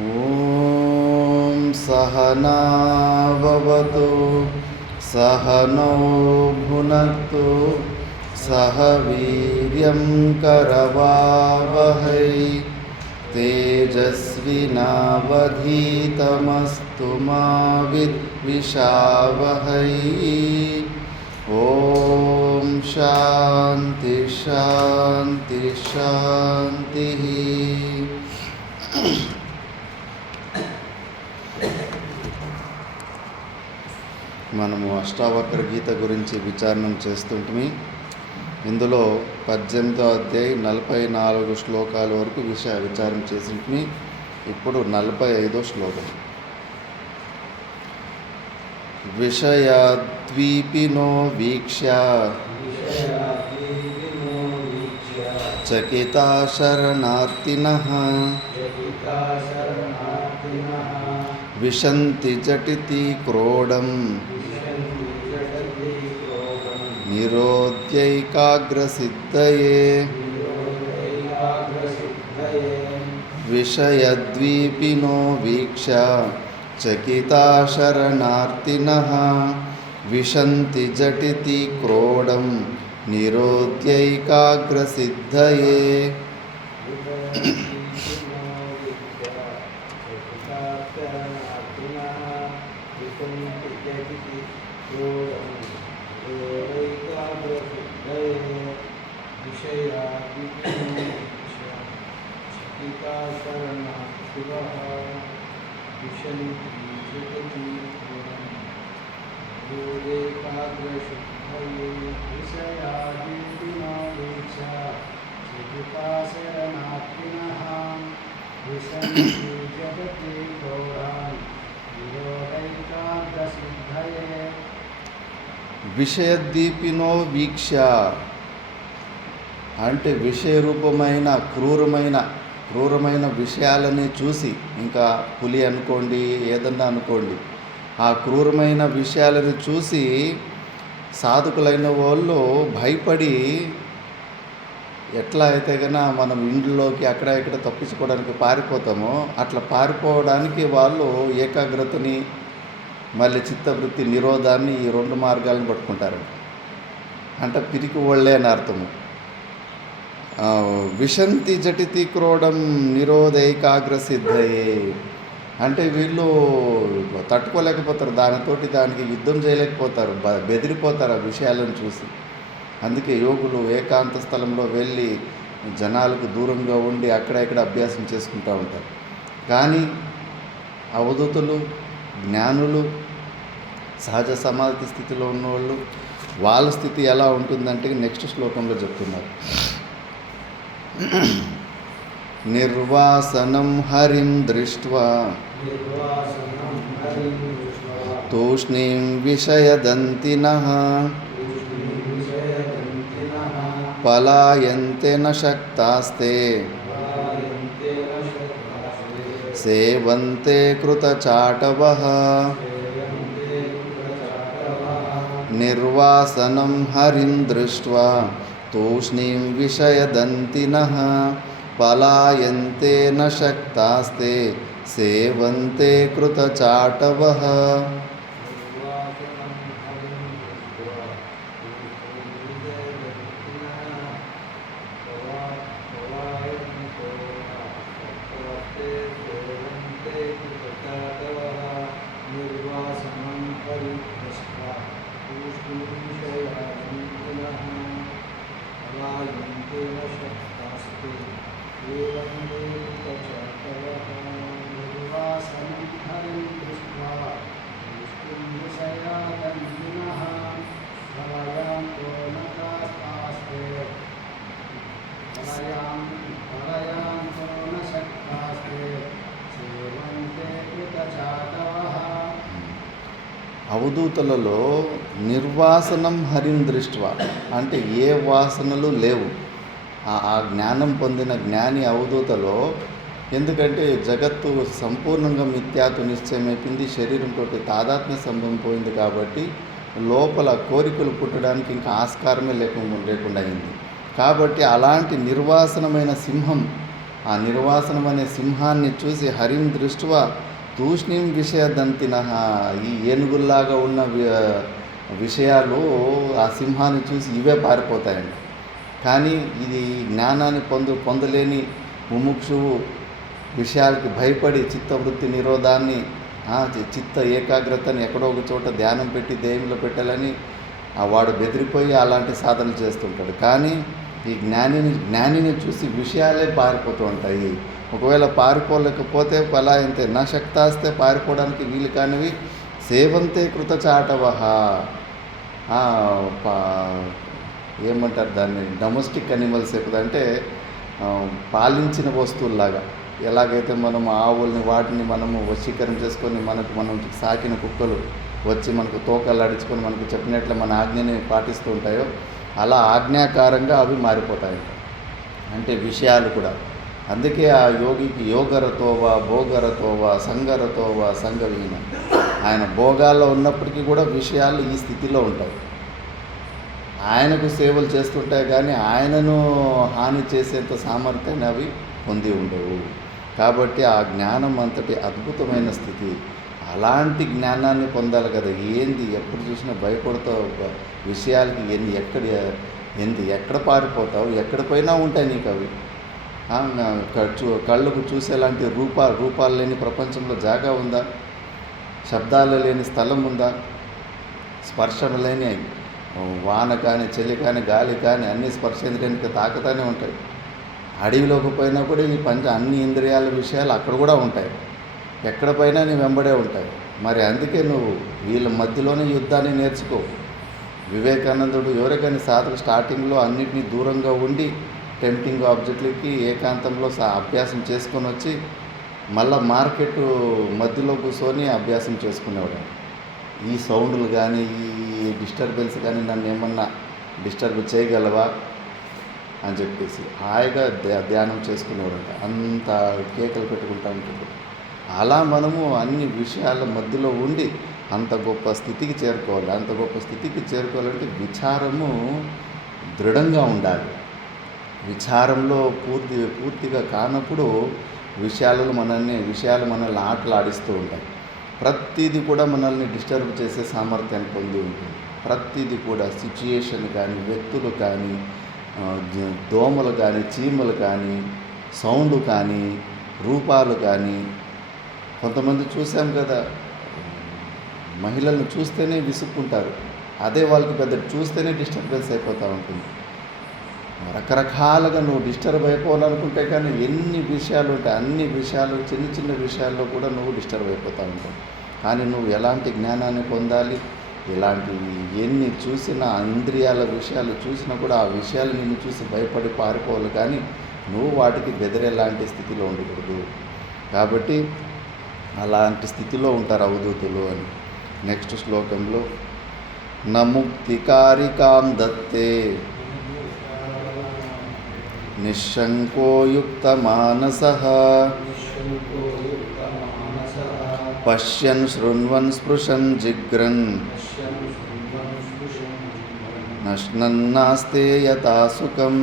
ఓం సహనావవతు సహనౌ భునక్తు సహ వీర్యం కరవావహై తేజస్వినావధీతమస్తు మా విద్విషావహై. ఓం శాంతి శాంతి శాంతి. మనము అష్టావక్ర గీత గురించి విచారణ చేస్తుంటే ఇందులో 18వ అధ్యాయం 44 శ్లోకాల వరకు విచారణ చేసింటే ఇప్పుడు 45వ శ్లోకం. విషయాద్వీపినో వీక్ష్య చకితా శరణార్థినః విశంతి జటితి క్రోడం నిరోధ్యైకాగ్రసిద్ధయే. విషయద్వీపినో వీక్ష్య చకితా శరణార్థినః విశంతి జటితి క్రోడం నిరోధ్యైకాగ్రసిద్ధయే. విషయదీపినో వీక్ష్య అంటే విషయరూపమైన క్రూరమైన విషయాలని చూసి, ఇంకా పులి అనుకోండి ఏదన్నా అనుకోండి, ఆ క్రూరమైన విషయాలని చూసి సాధకులైన వాళ్ళు భయపడి, ఎట్లా అయితే కన్నా మనం ఇండ్లోకి అక్కడ ఇక్కడ తప్పించుకోవడానికి పారిపోతామో అట్లా పారిపోవడానికి వాళ్ళు ఏకాగ్రతని మళ్ళీ చిత్తవృత్తి నిరోధాన్ని ఈ 2 మార్గాలను పట్టుకుంటారు. అంటే పిరికి వాళ్ళే అని అర్థము. విశంతి జటితి క్రోడం నిరోధైకాగ్రసిద్ధయే అంటే వీళ్ళు తట్టుకోలేకపోతారు, దానికి యుద్ధం చేయలేకపోతారు, బెదిరిపోతారు ఆ విషయాలను చూసి. అందుకే యోగులు ఏకాంత స్థలంలో వెళ్ళి జనాలకు దూరంగా ఉండి అక్కడ ఇక్కడ అభ్యాసం చేసుకుంటూ ఉంటారు. కానీ అవధూతులు, జ్ఞానులు, సహజ సమాధి స్థితిలో ఉన్నవాళ్ళు, వాళ్ళ స్థితి ఎలా ఉంటుందంటే నెక్స్ట్ శ్లోకంలో చెప్తున్నారు. నిర్వాసనం హరిం దృష్ట్వా తూష్ణీం విషయదంతినః పలాయంతే న శక్తాస్తే సేవంతే కృతచాటవః. నిర్వాసనం హరిం దృష్ట్వా తూష్ణీం విషయదంతినః పలాయంతే న శక్తాస్తే సేవంతే కృతచాటవః. అవధూతలలో నిర్వాసనం హరిం దృష్ట్వా అంటే ఏ వాసనలు లేవు. ఆ జ్ఞానం పొందిన జ్ఞాని అవధూతలో, ఎందుకంటే జగత్తు సంపూర్ణంగా మిథ్యాత్వ నిశ్చయమైపోయింది, శరీరంతో తాదాత్మ్య సంబంధం పోయింది కాబట్టి లోపల కోరికలు పుట్టడానికి ఇంకా ఆస్కారమే లేకుండా అయింది. కాబట్టి అలాంటి నిర్వాసనమైన సింహం ఆ నిర్వాసనం అనే సింహాన్ని చూసి హరిం దృష్ట్వా తూష్ణీం విషయదంతినః, ఈ ఏనుగుల్లాగా ఉన్న విషయాలు ఆ సింహాన్ని చూసి ఇవే పారిపోతాయండి. కానీ ఇది జ్ఞానాన్ని పొందలేని ముముక్షువు విషయాలకి భయపడి చిత్తవృత్తి నిరోధాన్ని, చిత్త ఏకాగ్రతని ఎక్కడో ఒక చోట ధ్యానం పెట్టి దేవుల్లో పెట్టాలని వాడు బెదిరిపోయి అలాంటి సాధనలు చేస్తుంటాడు. కానీ ఈ జ్ఞానిని చూసి విషయాలే పారిపోతూ ఉంటాయి. ఒకవేళ పారిపోలేకపోతే పలాయంతే నా శక్తాస్తే పారిపోవడానికి వీలు కానివి సేవంతే కృతచాటవహ, ఏమంటారు దాన్ని, డొమెస్టిక్ అనిమల్స్ అంటే పాలించిన వస్తువుల్లాగా. ఎలాగైతే మనం ఆవుల్ని వాటిని మనము వశీకరణ చేసుకొని మనం సాకిన కుక్కలు వచ్చి మనకు తోకలు అడుచుకొని మనకు చెప్పినట్లు మన ఆజ్ఞని పాటిస్తూ ఉంటాయో అలా ఆజ్ఞాకారంగా అవి మారిపోతాయి. అంటే విషయాలు కూడా. అందుకే ఆ యోగికి యోగరతోవా భోగరతోవా సంగరతోవా సంగవీన, ఆయన భోగాల్లో ఉన్నప్పటికీ కూడా విషయాలు ఈ స్థితిలో ఉంటాయి. ఆయనకు సేవలు చేస్తుంటాయి కానీ ఆయనను హాని చేసేంత సామర్థ్యాన్ని అవి పొంది ఉండవు. కాబట్టి ఆ జ్ఞానం అంతటి అద్భుతమైన స్థితి. అలాంటి జ్ఞానాన్ని పొందాలి కదా. ఏంది ఎప్పుడు చూసినా భయపడతావు విషయాలకి, ఎక్కడ పారిపోతావు, ఎక్కడ పోయినా ఉంటాయి నీకు అవి. కళ్ళకు చూసేలాంటి రూపాలు లేని ప్రపంచంలో జాగా ఉందా? శబ్దాలు లేని స్థలం ఉందా? స్పర్శలు లేని వాన కానీ చలి కానీ గాలి కానీ అన్ని స్పర్శేంద్రియానికి తాకుతూనే ఉంటాయి. అడవిలోకి పోయినా కూడా ఈ అన్ని ఇంద్రియాల విషయాలు అక్కడ కూడా ఉంటాయి. ఎక్కడ పోయినా నీ వెంబడే ఉంటాయి. మరి అందుకే నువ్వు వీళ్ళ మధ్యలోనే యుద్ధాన్ని నేర్చుకో. వివేకానందుడు ఎవరికైనా సాధకు స్టార్టింగ్లో అన్నిటినీ దూరంగా ఉండి టెంప్టింగ్ ఆబ్జెక్ట్లకి ఏకాంతంలో అభ్యాసం చేసుకొని వచ్చి మళ్ళీ మార్కెట్ మధ్యలో కూర్చొని అభ్యాసం చేసుకునేవాడు. ఈ సౌండ్లు కానీ ఈ డిస్టర్బెన్స్ కానీ నన్ను ఏమన్నా డిస్టర్బ్ చేయగలవా అని చెప్పేసి హాయిగా ధ్యానం చేసుకునేవాడంట. అంత కేకలు పెట్టుకుంటూ ఉంటుంది. అలా మనము అన్ని విషయాల మధ్యలో ఉండి అంత గొప్ప స్థితికి చేరుకోవాలి. అంత గొప్ప స్థితికి చేరుకోవాలంటే విచారము దృఢంగా ఉండాలి. విచారంలో పూర్తిగా కానప్పుడు విషయాలు మనల్ని ఆటలు ఆడిస్తూ ఉంటాయి. ప్రతిదీ కూడా మనల్ని డిస్టర్బ్ చేసే సామర్థ్యాన్ని పొంది ఉంటుంది. ప్రతిదీ కూడా సిచ్యుయేషన్ కానీ, వ్యక్తులు కానీ, దోమలు కానీ, చీమలు కానీ, సౌండ్ కానీ, రూపాలు కానీ. కొంతమంది చూసాం కదా, మహిళలను చూస్తేనే విసుక్కుంటారు. అదే వాళ్ళకి పెద్ద చూస్తేనే డిస్టర్బెన్స్ అయిపోతూ ఉంటుంది. రకరకాలుగా నువ్వు డిస్టర్బ్ అయిపోవాలనుకుంటే కానీ ఎన్ని విషయాలు ఉంటాయి, అన్ని విషయాలు చిన్న విషయాల్లో కూడా నువ్వు డిస్టర్బ్ అయిపోతూ ఉంటావు. కానీ నువ్వు ఎలాంటి జ్ఞానాన్ని పొందాలి, ఇలాంటివి ఎన్ని చూసినా, ఇంద్రియాల విషయాలు చూసినా కూడా ఆ విషయాలు నిన్ను చూసి భయపడి పారిపోవాలి. కానీ నువ్వు వాటికి బెదిరేలాంటి స్థితిలో ఉండకూడదు. కాబట్టి అలాంటి స్థితిలో ఉంటారు అవధూతులు అని. నెక్స్ట్ శ్లోకంలో నముక్తికారికాం దత్తే నిశ్శంకో యుక్త మానసః పశ్యన్ శృణ్వన్ స్పృశన్ జిగ్రన్ నశ్నన్నాస్తే యథా సుఖం.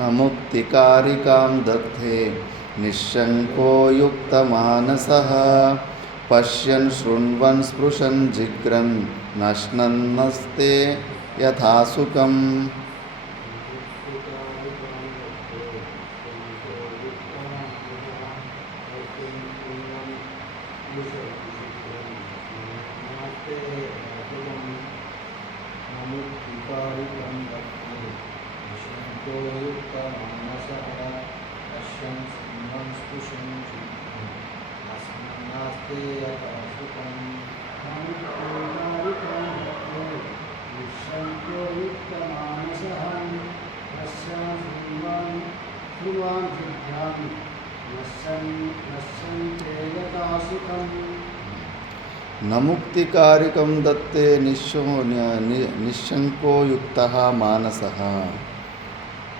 నముక్తికారికాం దత్తే నిశ్శంకో యుక్త మానసః పశ్యన్ శృణ్వన్ స్పృశన్ జిగ్రన్ నశ్నన్నస్తే యథా సుఖం. నముక్తికారికం దత్తే నిశ్శంకో యుక్త మానసః.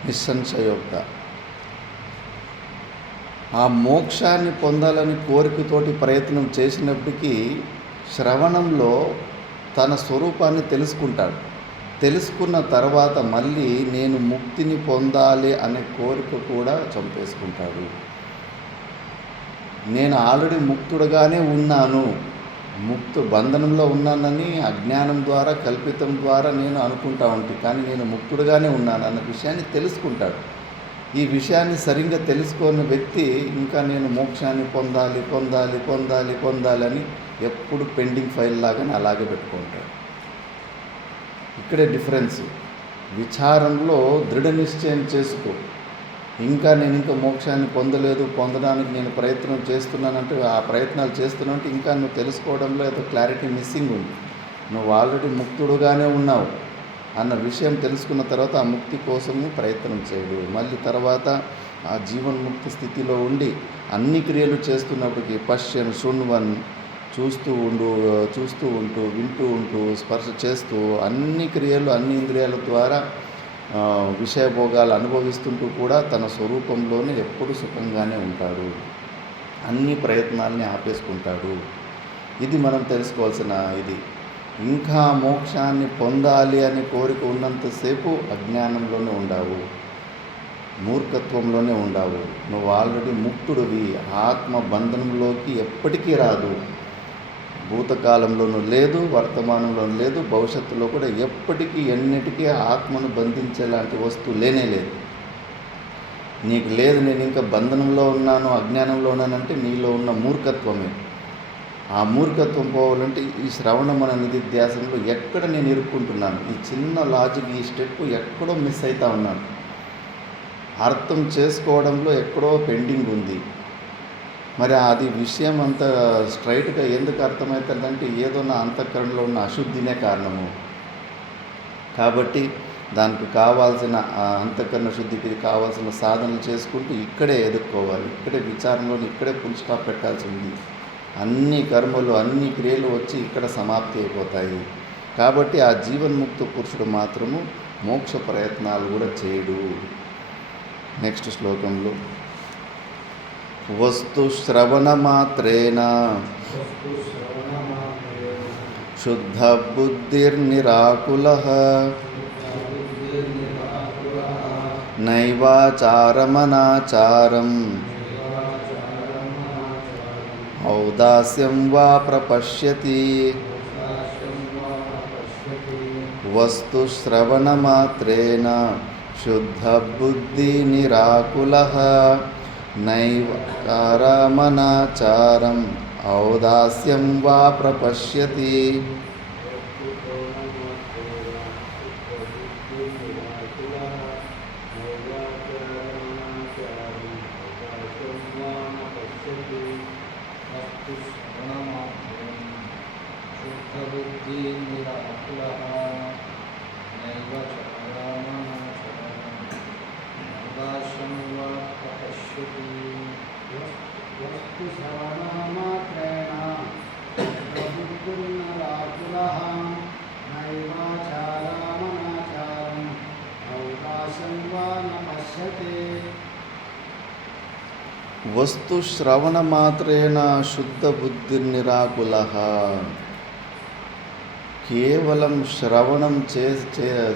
నిస్సంశయోక్త. ఆ మోక్షాన్ని పొందాలని కోరికతోటి ప్రయత్నం చేసినప్పటికీ శ్రవణంలో తన స్వరూపాన్ని తెలుసుకుంటాడు. తెలుసుకున్న తర్వాత మళ్ళీ నేను ముక్తిని పొందాలి అనే కోరిక కూడా చంపేసుకుంటాడు. నేను ఆల్రెడీ ముక్తుడుగానే ఉన్నాను, బంధనంలో ఉన్నానని అజ్ఞానం ద్వారా, కల్పితం ద్వారా నేను అనుకుంటా ఉంటాను. కానీ నేను ముక్తుడుగానే ఉన్నాను అన్న విషయాన్ని తెలుసుకుంటాడు. ఈ విషయాన్ని సరిగ్గా తెలుసుకున్న వ్యక్తి ఇంకా నేను మోక్షాన్ని పొందాలి పొందాలి పొందాలి పొందాలని ఎప్పుడు పెండింగ్ ఫైల్ లాగానే అలాగే పెట్టుకుంటాడు. ఇక్కడే డిఫరెన్స్. విచారంలో దృఢ నిశ్చయం చేసుకో. నేను ఇంకా మోక్షాన్ని పొందడానికి నేను ప్రయత్నం చేస్తున్నానంటే, ఆ ప్రయత్నాలు చేస్తున్నానంటే ఇంకా నువ్వు తెలుసుకోవడంలో ఏదో క్లారిటీ మిస్సింగ్ ఉంది. నువ్వు ఆల్రెడీ ముక్తుడుగానే ఉన్నావు అన్న విషయం తెలుసుకున్న తర్వాత ఆ ముక్తి కోసము ప్రయత్నం చేయడు. మళ్ళీ తర్వాత ఆ జీవన్ముక్తి స్థితిలో ఉండి అన్ని క్రియలు చేస్తున్నప్పటికీ పశ్యన్ శృణ్వన్, చూస్తూ ఉంటూ వింటూ ఉంటూ స్పర్శ చేస్తూ అన్ని క్రియలు అన్ని ఇంద్రియాల ద్వారా విషయభోగాలు అనుభవిస్తుంటూ కూడా తన స్వరూపంలోనే ఎప్పుడు సుఖంగానే ఉంటాడు. అన్ని ప్రయత్నాలని ఆపేసుకుంటాడు. ఇది మనం తెలుసుకోవాల్సిన ఇది. ఇంకా మోక్షాన్ని పొందాలి అనే కోరిక ఉన్నంతసేపు అజ్ఞానంలోనే ఉండావు, మూర్ఖత్వంలోనే ఉండావు. నువ్వు ఆల్రెడీ ముక్తుడివి. ఆత్మ బంధనంలోకి ఎప్పటికీ రాదు. భూతకాలంలోనూ లేదు, వర్తమానంలోనూ లేదు, భవిష్యత్తులో కూడా ఎప్పటికీ ఎన్నిటికీ ఆత్మను బంధించేలాంటి వస్తువు లేనే లేదు. నీకు లేదు నేను ఇంకా బంధనంలో ఉన్నాను, అజ్ఞానంలో ఉన్నానంటే నీలో ఉన్న మూర్ఖత్వమే. ఆ మూర్ఖత్వం పోవాలంటే ఈ శ్రవణం మన నిధిధ్యాసనలో ఎక్కడ నేను ఇరుక్కుంటున్నాను, ఈ చిన్న లాజిక్, ఈ స్టెప్ ఎక్కడో మిస్ అవుతా ఉన్నాను. అర్థం చేసుకోవడంలో ఎక్కడో పెండింగ్ ఉంది. మరి అది విషయం అంత స్ట్రైట్గా ఎందుకు అర్థమవుతుందంటే ఏదో నా అంతఃకరణలో ఉన్న అశుద్ధినే కారణము. కాబట్టి దానికి కావాల్సిన అంతఃకరణ శుద్ధికి కావాల్సిన సాధనలు చేసుకుంటూ ఇక్కడే ఎదుర్కోవాలి. ఇక్కడే విచారణలో ఇక్కడే ఫుల్ స్టాప్ పెట్టాల్సి ఉంది. అన్ని కర్మలు అన్ని క్రియలు వచ్చి ఇక్కడ సమాప్తి అయిపోతాయి. కాబట్టి ఆ జీవన్ముక్త పురుషుడు మాత్రము మోక్ష ప్రయత్నాలు కూడా చేయడు. నెక్స్ట్ శ్లోకంలో వస్తు శ్రవణ మాత్రేణ శుద్ధ బుద్ధిర్నిరాకులః నైవాచారమనాచారం ఔదాస్యం వా ప్రపశ్యతి. వస్తు శ్రవణ మాత్రేణ శుద్ధ బుద్ధి నిరాకులః నైవాచారమనాచారం ఔదాస్యం వా ప్రపశ్యతి. వస్తు శ్రవణ మాత్రేణ శుద్ధ బుద్ధిర్నిరాకులః. కేవలం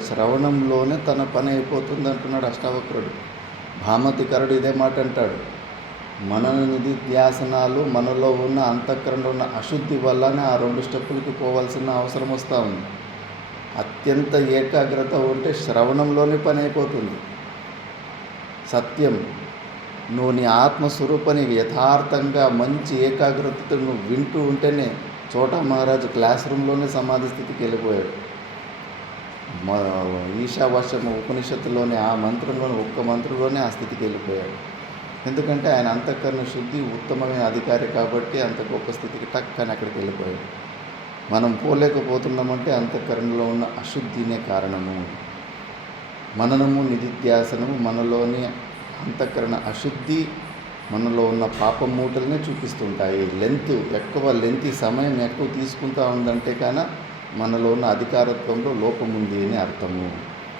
శ్రవణంలోనే తన పని అయిపోతుంది అంటున్నాడు అష్టావక్రుడు. భామతికరుడు ఇదే మాట అంటాడు. మనన నిధిధ్యాసనాలు మనలో ఉన్న అంతఃకరణలో ఉన్న అశుద్ధి వల్లనే ఆ 2 స్టెప్పులకి పోవాల్సిన అవసరం వస్తూ ఉంది. అత్యంత ఏకాగ్రత ఉంటే శ్రవణంలోనే పని అయిపోతుంది. సత్యం, నువ్వు నీ ఆత్మస్వరూపాన్ని యథార్థంగా మంచి ఏకాగ్రతతో నువ్వు వింటూ ఉంటేనే, చోటా మహారాజు క్లాస్ రూమ్లోనే సమాధి స్థితికి వెళ్ళిపోయాడు. ఈశావాస్యము ఉపనిషత్తులోని ఆ మంత్రంలోని ఒక్క మంత్రంలోనే ఆ స్థితికి వెళ్ళిపోయాడు. ఎందుకంటే ఆయన అంతఃకరణ శుద్ధి ఉత్తమమైన అధికారి కాబట్టి అంత గొప్ప స్థితికి టక్కని అక్కడికి వెళ్ళిపోయాడు. మనం పోలేకపోతున్నామంటే అంతఃకరణలో ఉన్న అశుద్ధినే కారణము. మననము నిధిధ్యాసనము మనలోని అంతఃకరణ అశుద్ధి, మనలో ఉన్న పాప మూటలనే చూపిస్తుంటాయి. ఎక్కువ సమయం ఎక్కువ తీసుకుంటూ ఉందంటే కానీ మనలో ఉన్న అధికారత్వంలో లోపం ఉంది అని అర్థము.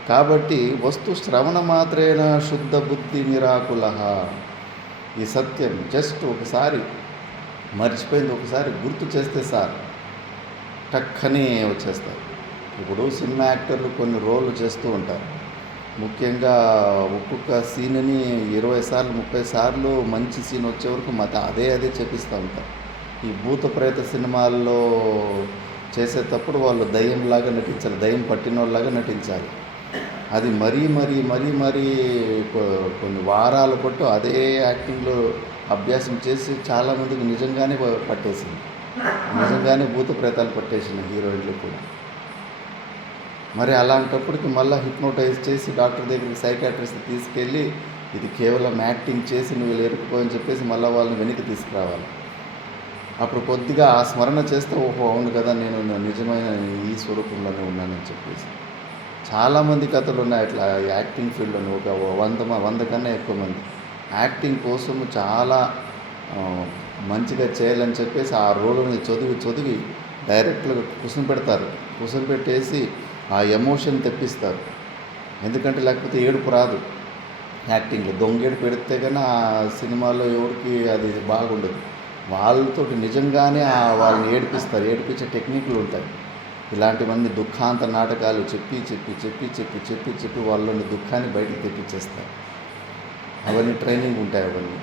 కాబట్టి వస్తు శ్రవణ మాత్రేణ శుద్ధ బుద్ధి నిరాకులః. ఈ సత్యం జస్ట్ ఒకసారి మర్చిపోయింది, ఒకసారి గుర్తు చేస్తే సార్ టక్కనే వచ్చేస్తారు. ఇప్పుడు సినిమా యాక్టర్లు కొన్ని రోళ్ళు చేస్తూ ఉంటారు. ముఖ్యంగా ఒక్కొక్క సీన్‌ని 20 సార్లు, 30 సార్లు మంచి సీన్ వచ్చే వరకు అదే చెప్పిస్తూ ఉంటారు. ఈ భూత ప్రేత సినిమాల్లో చేసేటప్పుడు వాళ్ళు దెయ్యంలాగా నటించాలి. దెయ్యం పట్టినోళ్ళలాగా నటించాలి. అది మరీ కొన్ని వారాల పాటు అదే యాక్టింగ్‌లో అభ్యాసం చేసి చాలామందికి నిజంగానే పట్టేసింది. నిజంగానే భూత ప్రేతాలు పట్టేసిన హీరోయిన్‌లు కూడా. మరి అలాంటప్పటికి మళ్ళీ హిప్నోటైజ్ చేసి డాక్టర్ దగ్గరికి సైకియాట్రిస్ట్ తీసుకెళ్ళి ఇది కేవలం యాక్టింగ్ చేసి నువ్వు ఇలా ఇరుక్కుపో అని చెప్పేసి మళ్ళీ వాళ్ళని వెనక్కి తీసుకురావాలి. అప్పుడు కొద్దిగా ఆ స్మరణ చేస్తే ఓహో అవును కదా నేను నిజమైన ఈ స్వరూపంలోనే ఉన్నానని చెప్పేసి. చాలామంది కథలు ఉన్నాయి అట్లా యాక్టింగ్ ఫీల్డ్‌లోనే ఒక 100 కన్నా ఎక్కువ మంది యాక్టింగ్ కోసం చాలా మంచిగా చేయాలని చెప్పేసి ఆ రోల్ని చదివి డైరెక్ట్‌గా కూర్చోబెడతారు. కూర్చోబెట్టేసి ఆ ఎమోషన్ తెప్పిస్తారు. ఎందుకంటే లేకపోతే ఏడుపు రాదు యాక్టింగ్‌లో. దొంగేడుపు పెడితే కానీ ఆ సినిమాలో ఎవరికి అది బాగుండదు. వాళ్ళతోటి నిజంగానే వాళ్ళని ఏడిపిస్తారు. ఏడిపించే టెక్నిక్‌లు ఉంటాయి. ఇలాంటివన్నీ దుఃఖాంత నాటకాలు చెప్పి వాళ్ళని దుఃఖాన్ని బయటికి తెప్పించేస్తారు. అవన్నీ ట్రైనింగ్ ఉంటాయి అవన్నీ.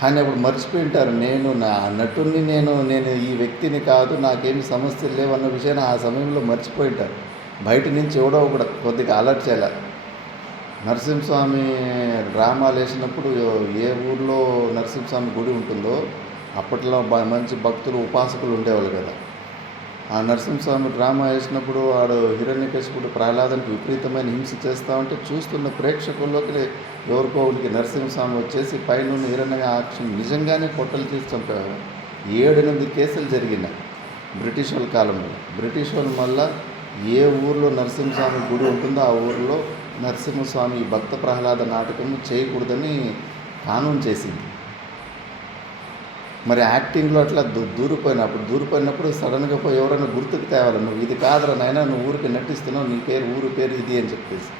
కానీ అప్పుడు మర్చిపోయి ఉంటారు నేను నా నటుడిని నేను ఈ వ్యక్తిని కాదు, నాకేమి సమస్యలు లేవన్న విషయాన్ని ఆ సమయంలో మర్చిపోయి ఉంటారు. బయట నుంచి ఎవడో ఒకడు కొద్దిగా అలర్ట్ చేయాలి. నరసింహస్వామి డ్రామాలు వేసినప్పుడు ఏ ఊర్లో నరసింహస్వామి గుడి ఉంటుందో అప్పట్లో మంచి భక్తులు ఉపాసకులు ఉండేవాళ్ళు కదా. ఆ నరసింహస్వామి డ్రామా వేసినప్పుడు వాడు హిరణ్యకశిపుడు ప్రహ్లాదానికి విపరీతమైన హింస చేస్తూ ఉంటే చూస్తున్న ప్రేక్షకుల్లోకి ఎవరికో ఒకరికి నరసింహస్వామి వచ్చేసి పైన హిరణ్యాక్షుని నిజంగానే పొట్టలు తీసి చంపేవారు. 7-8 కేసులు జరిగినాయి బ్రిటిష్ వాళ్ళ కాలంలో. బ్రిటిష్ వాళ్ళు మళ్ళా ఏ ఊర్లో నరసింహస్వామి గుడి ఉంటుందో ఆ ఊరిలో నరసింహస్వామి భక్త ప్రహ్లాద నాటకం చేయకూడదని కానూన్ చేసింది. మరి యాక్టింగ్లో అట్లా దూరిపోయినప్పుడు సడన్గా పోయి ఎవరైనా గుర్తుకు తేవాలి, నువ్వు ఇది కాదురా నాయనా, నువ్వు ఊరికి నటిస్తున్నావు, నీ ఊరి పేరు ఇది అని చెప్పేసి.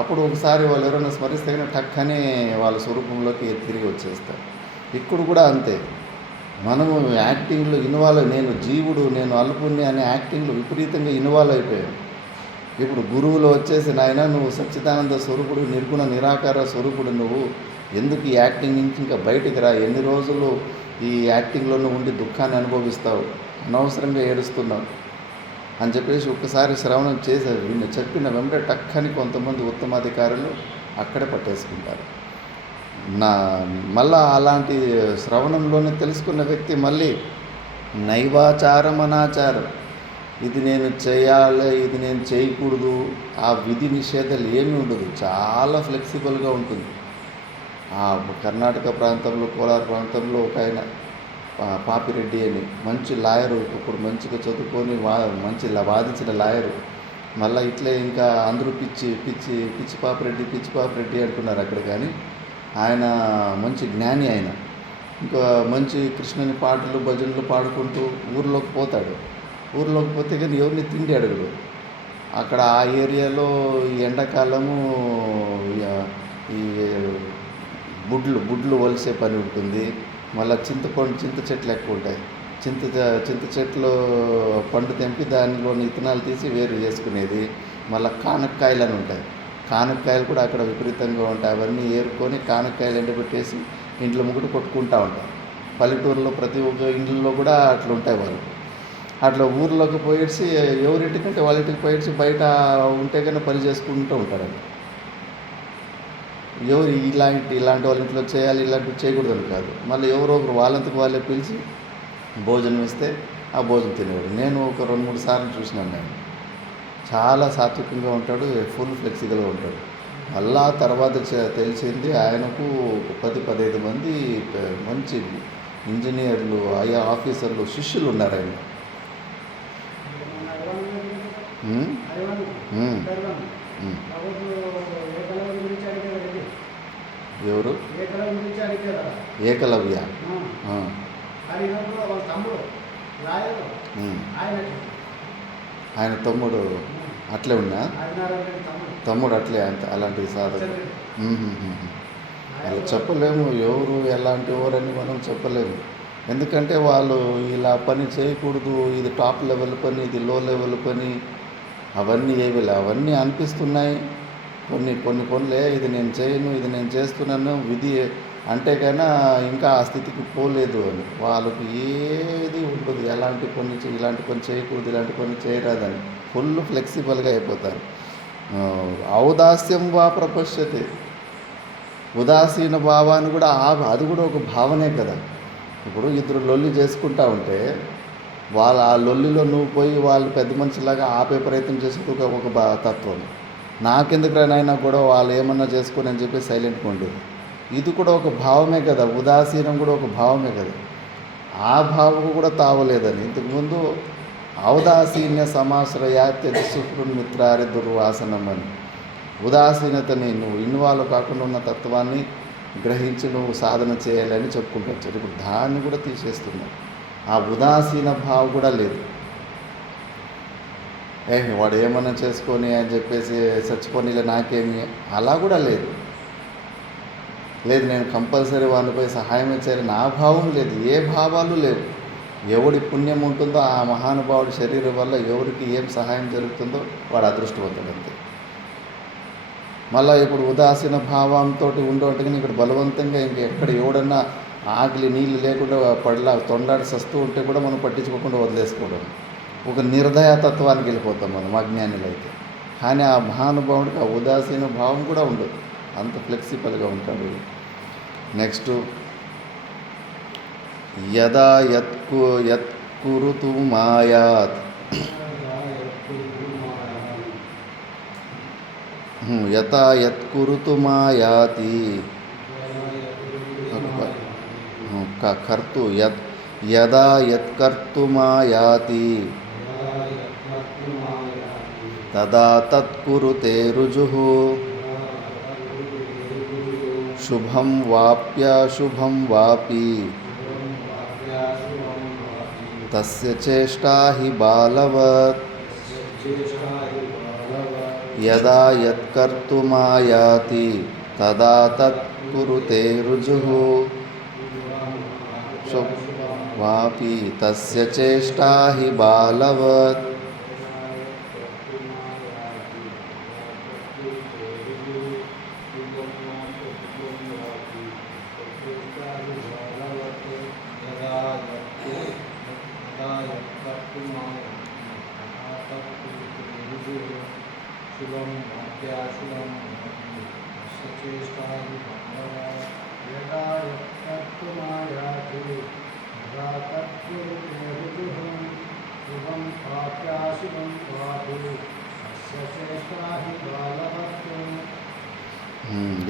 అప్పుడు ఒకసారి వాళ్ళు ఎవరైనా స్మరిస్తే కానీ టక్కనే వాళ్ళ స్వరూపంలోకి తిరిగి వచ్చేస్తారు. ఇక్కడ కూడా అంతే. మనము యాక్టింగ్లో నేను జీవుడు, నేను అల్పుణ్ణి అనే యాక్టింగ్లో విపరీతంగా ఇన్వాల్వ్ అయిపోయాం. ఇప్పుడు గురువులు వచ్చేసి నాయన నువ్వు సచ్చిదానంద స్వరూపుడు, నిర్గుణ నిరాకార స్వరూపుడు, నువ్వు ఎందుకు ఈ యాక్టింగ్ నుంచి ఇంకా బయటికి రా, ఎన్ని రోజులు ఈ యాక్టింగ్లోనే ఉండి దుఃఖాన్ని అనుభవిస్తావు, అనవసరంగా ఏడుస్తున్నావు అని చెప్పేసి ఒక్కసారి శ్రవణం చేసి చెప్పిన వెంబడే టక్కని కొంతమంది ఉత్తమాధికారులు అక్కడే పట్టేసుకుంటారు. మళ్ళా అలాంటి శ్రవణంలోనే తెలుసుకున్న వ్యక్తి మళ్ళీ నైవాచారం అనాచారం, ఇది నేను చేయాలి, ఇది నేను చేయకూడదు, ఆ విధి నిషేధాలు ఏమీ ఉండదు. చాలా ఫ్లెక్సిబుల్గా ఉంటుంది. ఆ కర్ణాటక ప్రాంతంలో, కోలార్ ప్రాంతంలో ఒక ఆయన పాపిరెడ్డి అని మంచి లాయరు, ఇప్పుడు మంచిగా చదువుకొని మంచి వాదించిన లాయరు. మళ్ళీ ఇట్లే ఇంకా అందరూ పిచ్చి పాపిరెడ్డి అంటున్నారు అక్కడ. కానీ ఆయన మంచి జ్ఞాని. ఆయన ఇంకా మంచి కృష్ణుని పాటలు భజనలు పాడుకుంటూ ఊర్లోకి పోతాడు. ఊర్లోకి పోతే కానీ ఎవరిని తిండి అడగడు. అక్కడ ఆ ఏరియాలో ఈ ఎండాకాలము ఈ బుడ్లు వలిసే పని ఉంటుంది. మళ్ళీ చింత చెట్లు ఎక్కువ ఉంటాయి. చింత చెట్లు పండు తెంపి దానిలోని విత్తనాలు తీసి వేరు చేసుకునేది. మళ్ళీ కానక్కాయలు అని ఉంటాయి. కానక్కాయలు కూడా అక్కడ విపరీతంగా ఉంటాయి. అవన్నీ ఏరుకొని కానక్కాయలు ఎండబెట్టేసి ఇంట్లో ముగ్గురు కొట్టుకుంటూ ఉంటారు. పల్లెటూరులో ప్రతి ఒక్క ఇంట్లో కూడా అట్లా ఉంటాయి. వాళ్ళు అట్లా ఊర్లోకి పోయేసి ఎవరింటికంటే వాళ్ళ ఇంటికి పోయేసి బయట ఉంటే కన్నా పని చేసుకుంటూ ఉంటారు. ఎవరు ఇలాంటి వాళ్ళ ఇంట్లో చేయాలి, ఇలాంటివి చేయకూడదని కాదు. మళ్ళీ ఎవరో ఒకరు వాళ్ళంతకు వాళ్ళే పిలిచి భోజనం ఇస్తే ఆ భోజనం తినేవాడు. నేను ఒక 2-3 సార్లు చూసినాను. నేను చాలా సాత్వికంగా ఉంటాడు, ఫుల్ ఫ్లెక్సిబుల్గా ఉంటాడు. మళ్ళా తర్వాత తెలిసింది ఆయనకు 10-15 మంది మంచి ఇంజనీర్లు, ఆయా ఆఫీసర్లు, శిష్యులు ఉన్నారు ఆయన. ఎవరు? ఏకలవ్య. ఆయన తమ్ముడు అట్లే ఉన్నా, తమ్ముడు అట్లే అలాంటి సాధన. అలా చెప్పలేము ఎవరు ఎలాంటి ఎవరని మనం చెప్పలేము. ఎందుకంటే వాళ్ళు ఇలా పని చేయకూడదు, ఇది టాప్ లెవెల్ పని, ఇది లో లెవెల్ పని, అవన్నీ ఏవి లేవు. అవన్నీ అనిపిస్తున్నాయి. కొన్ని కొన్ని పనులే ఇది నేను చేయను, ఇది నేను చేస్తున్నాను, విధి అంటే కన్నా ఇంకా ఆ స్థితికి పోలేదు అని. వాళ్ళకి ఏది ఉండదు. ఎలాంటి పని ఇలాంటి పని చేయకూడదు, ఇలాంటి పని చేయరాదని ఫుల్ ఫ్లెక్సిబుల్గా అయిపోతారు. ఔదాస్యం వా ప్రపశ్యతే. ఉదాసీన భావాన్ని కూడా అది కూడా ఒక భావనే కదా. ఇప్పుడు ఇద్దరు లొల్లి చేసుకుంటా ఉంటే వాళ్ళ ఆ లొల్లిలో నువ్వు పోయి వాళ్ళు పెద్ద మనిషిలాగా ఆపే ప్రయత్నం చేసే ఒక తత్వం. నాకెందుకు నాయనా కూడా వాళ్ళు ఏమన్నా చేసుకొని అని చెప్పి సైలెంట్గా ఉండేది. ఇది కూడా ఒక భావమే కదా. ఉదాసీనం కూడా ఒక భావమే కదా. ఆ భావం కూడా తావలేదని ఇంతకుముందు ఔదాసీన్య సమాశ్రయా త్యజసుహృన్ మిత్రారి దుర్వాసనం అని. ఉదాసీనతని నువ్వు ఇన్వాల్వ్ కాకుండా ఉన్న తత్వాన్ని గ్రహించి నువ్వు సాధన చేయాలని చెప్పుకుంటూ వచ్చారు. ఇప్పుడు దాన్ని కూడా తీసేస్తున్నావు. ఆ ఉదాసీన భావం కూడా లేదు. వాడు ఏమన్నా చేసుకొని అని చెప్పేసి చచ్చిపోని నాకేమి అలా కూడా లేదు. నేను కంపల్సరీ వాళ్ళపై సహాయం చేయాలని ఆ భావం లేదు. ఏ భావాలు లేవు. ఎవడి పుణ్యం ఉంటుందో ఆ మహానుభావుడి శరీరం వల్ల ఎవరికి ఏం సహాయం జరుగుతుందో వాడు అదృష్టవంతుడు అంతే. మళ్ళీ ఇప్పుడు ఉదాసీన భావంతో ఉండేట్టుగా ఇక్కడ బలవంతంగా ఎక్కడ ఎవడన్నా ఆకలి నీళ్ళు లేకుండా తొండాడి సస్తూ ఉంటే కూడా మనం పట్టించుకోకుండా వదిలేసుకోవడం. ఒక నిర్దయతత్వానికి వెళ్ళిపోతాం మనం అజ్ఞానులైతే. కానీ ఆ మహానుభావుడికి ఆ ఉదాసీన భావం కూడా ఉండదు. అంత ఫ్లెక్సిబుల్గా ఉంటాడు. నెక్స్ట్ యదా యత్కురుతు మాయాత్ యథా యత్కురుతు మాయాతి కర్తు యదా యత్కర్తు మాయాతి తదా తత్కురుతే రుజుః శుభం వాప్యాశుభం వాపి తస్య చేష్టా హి బాలవత్ యదా యత్కర్తుమాయాతి తదా తత్కురుతే రుజుః వాపి తస్య చేష్టా హి బాలవత్.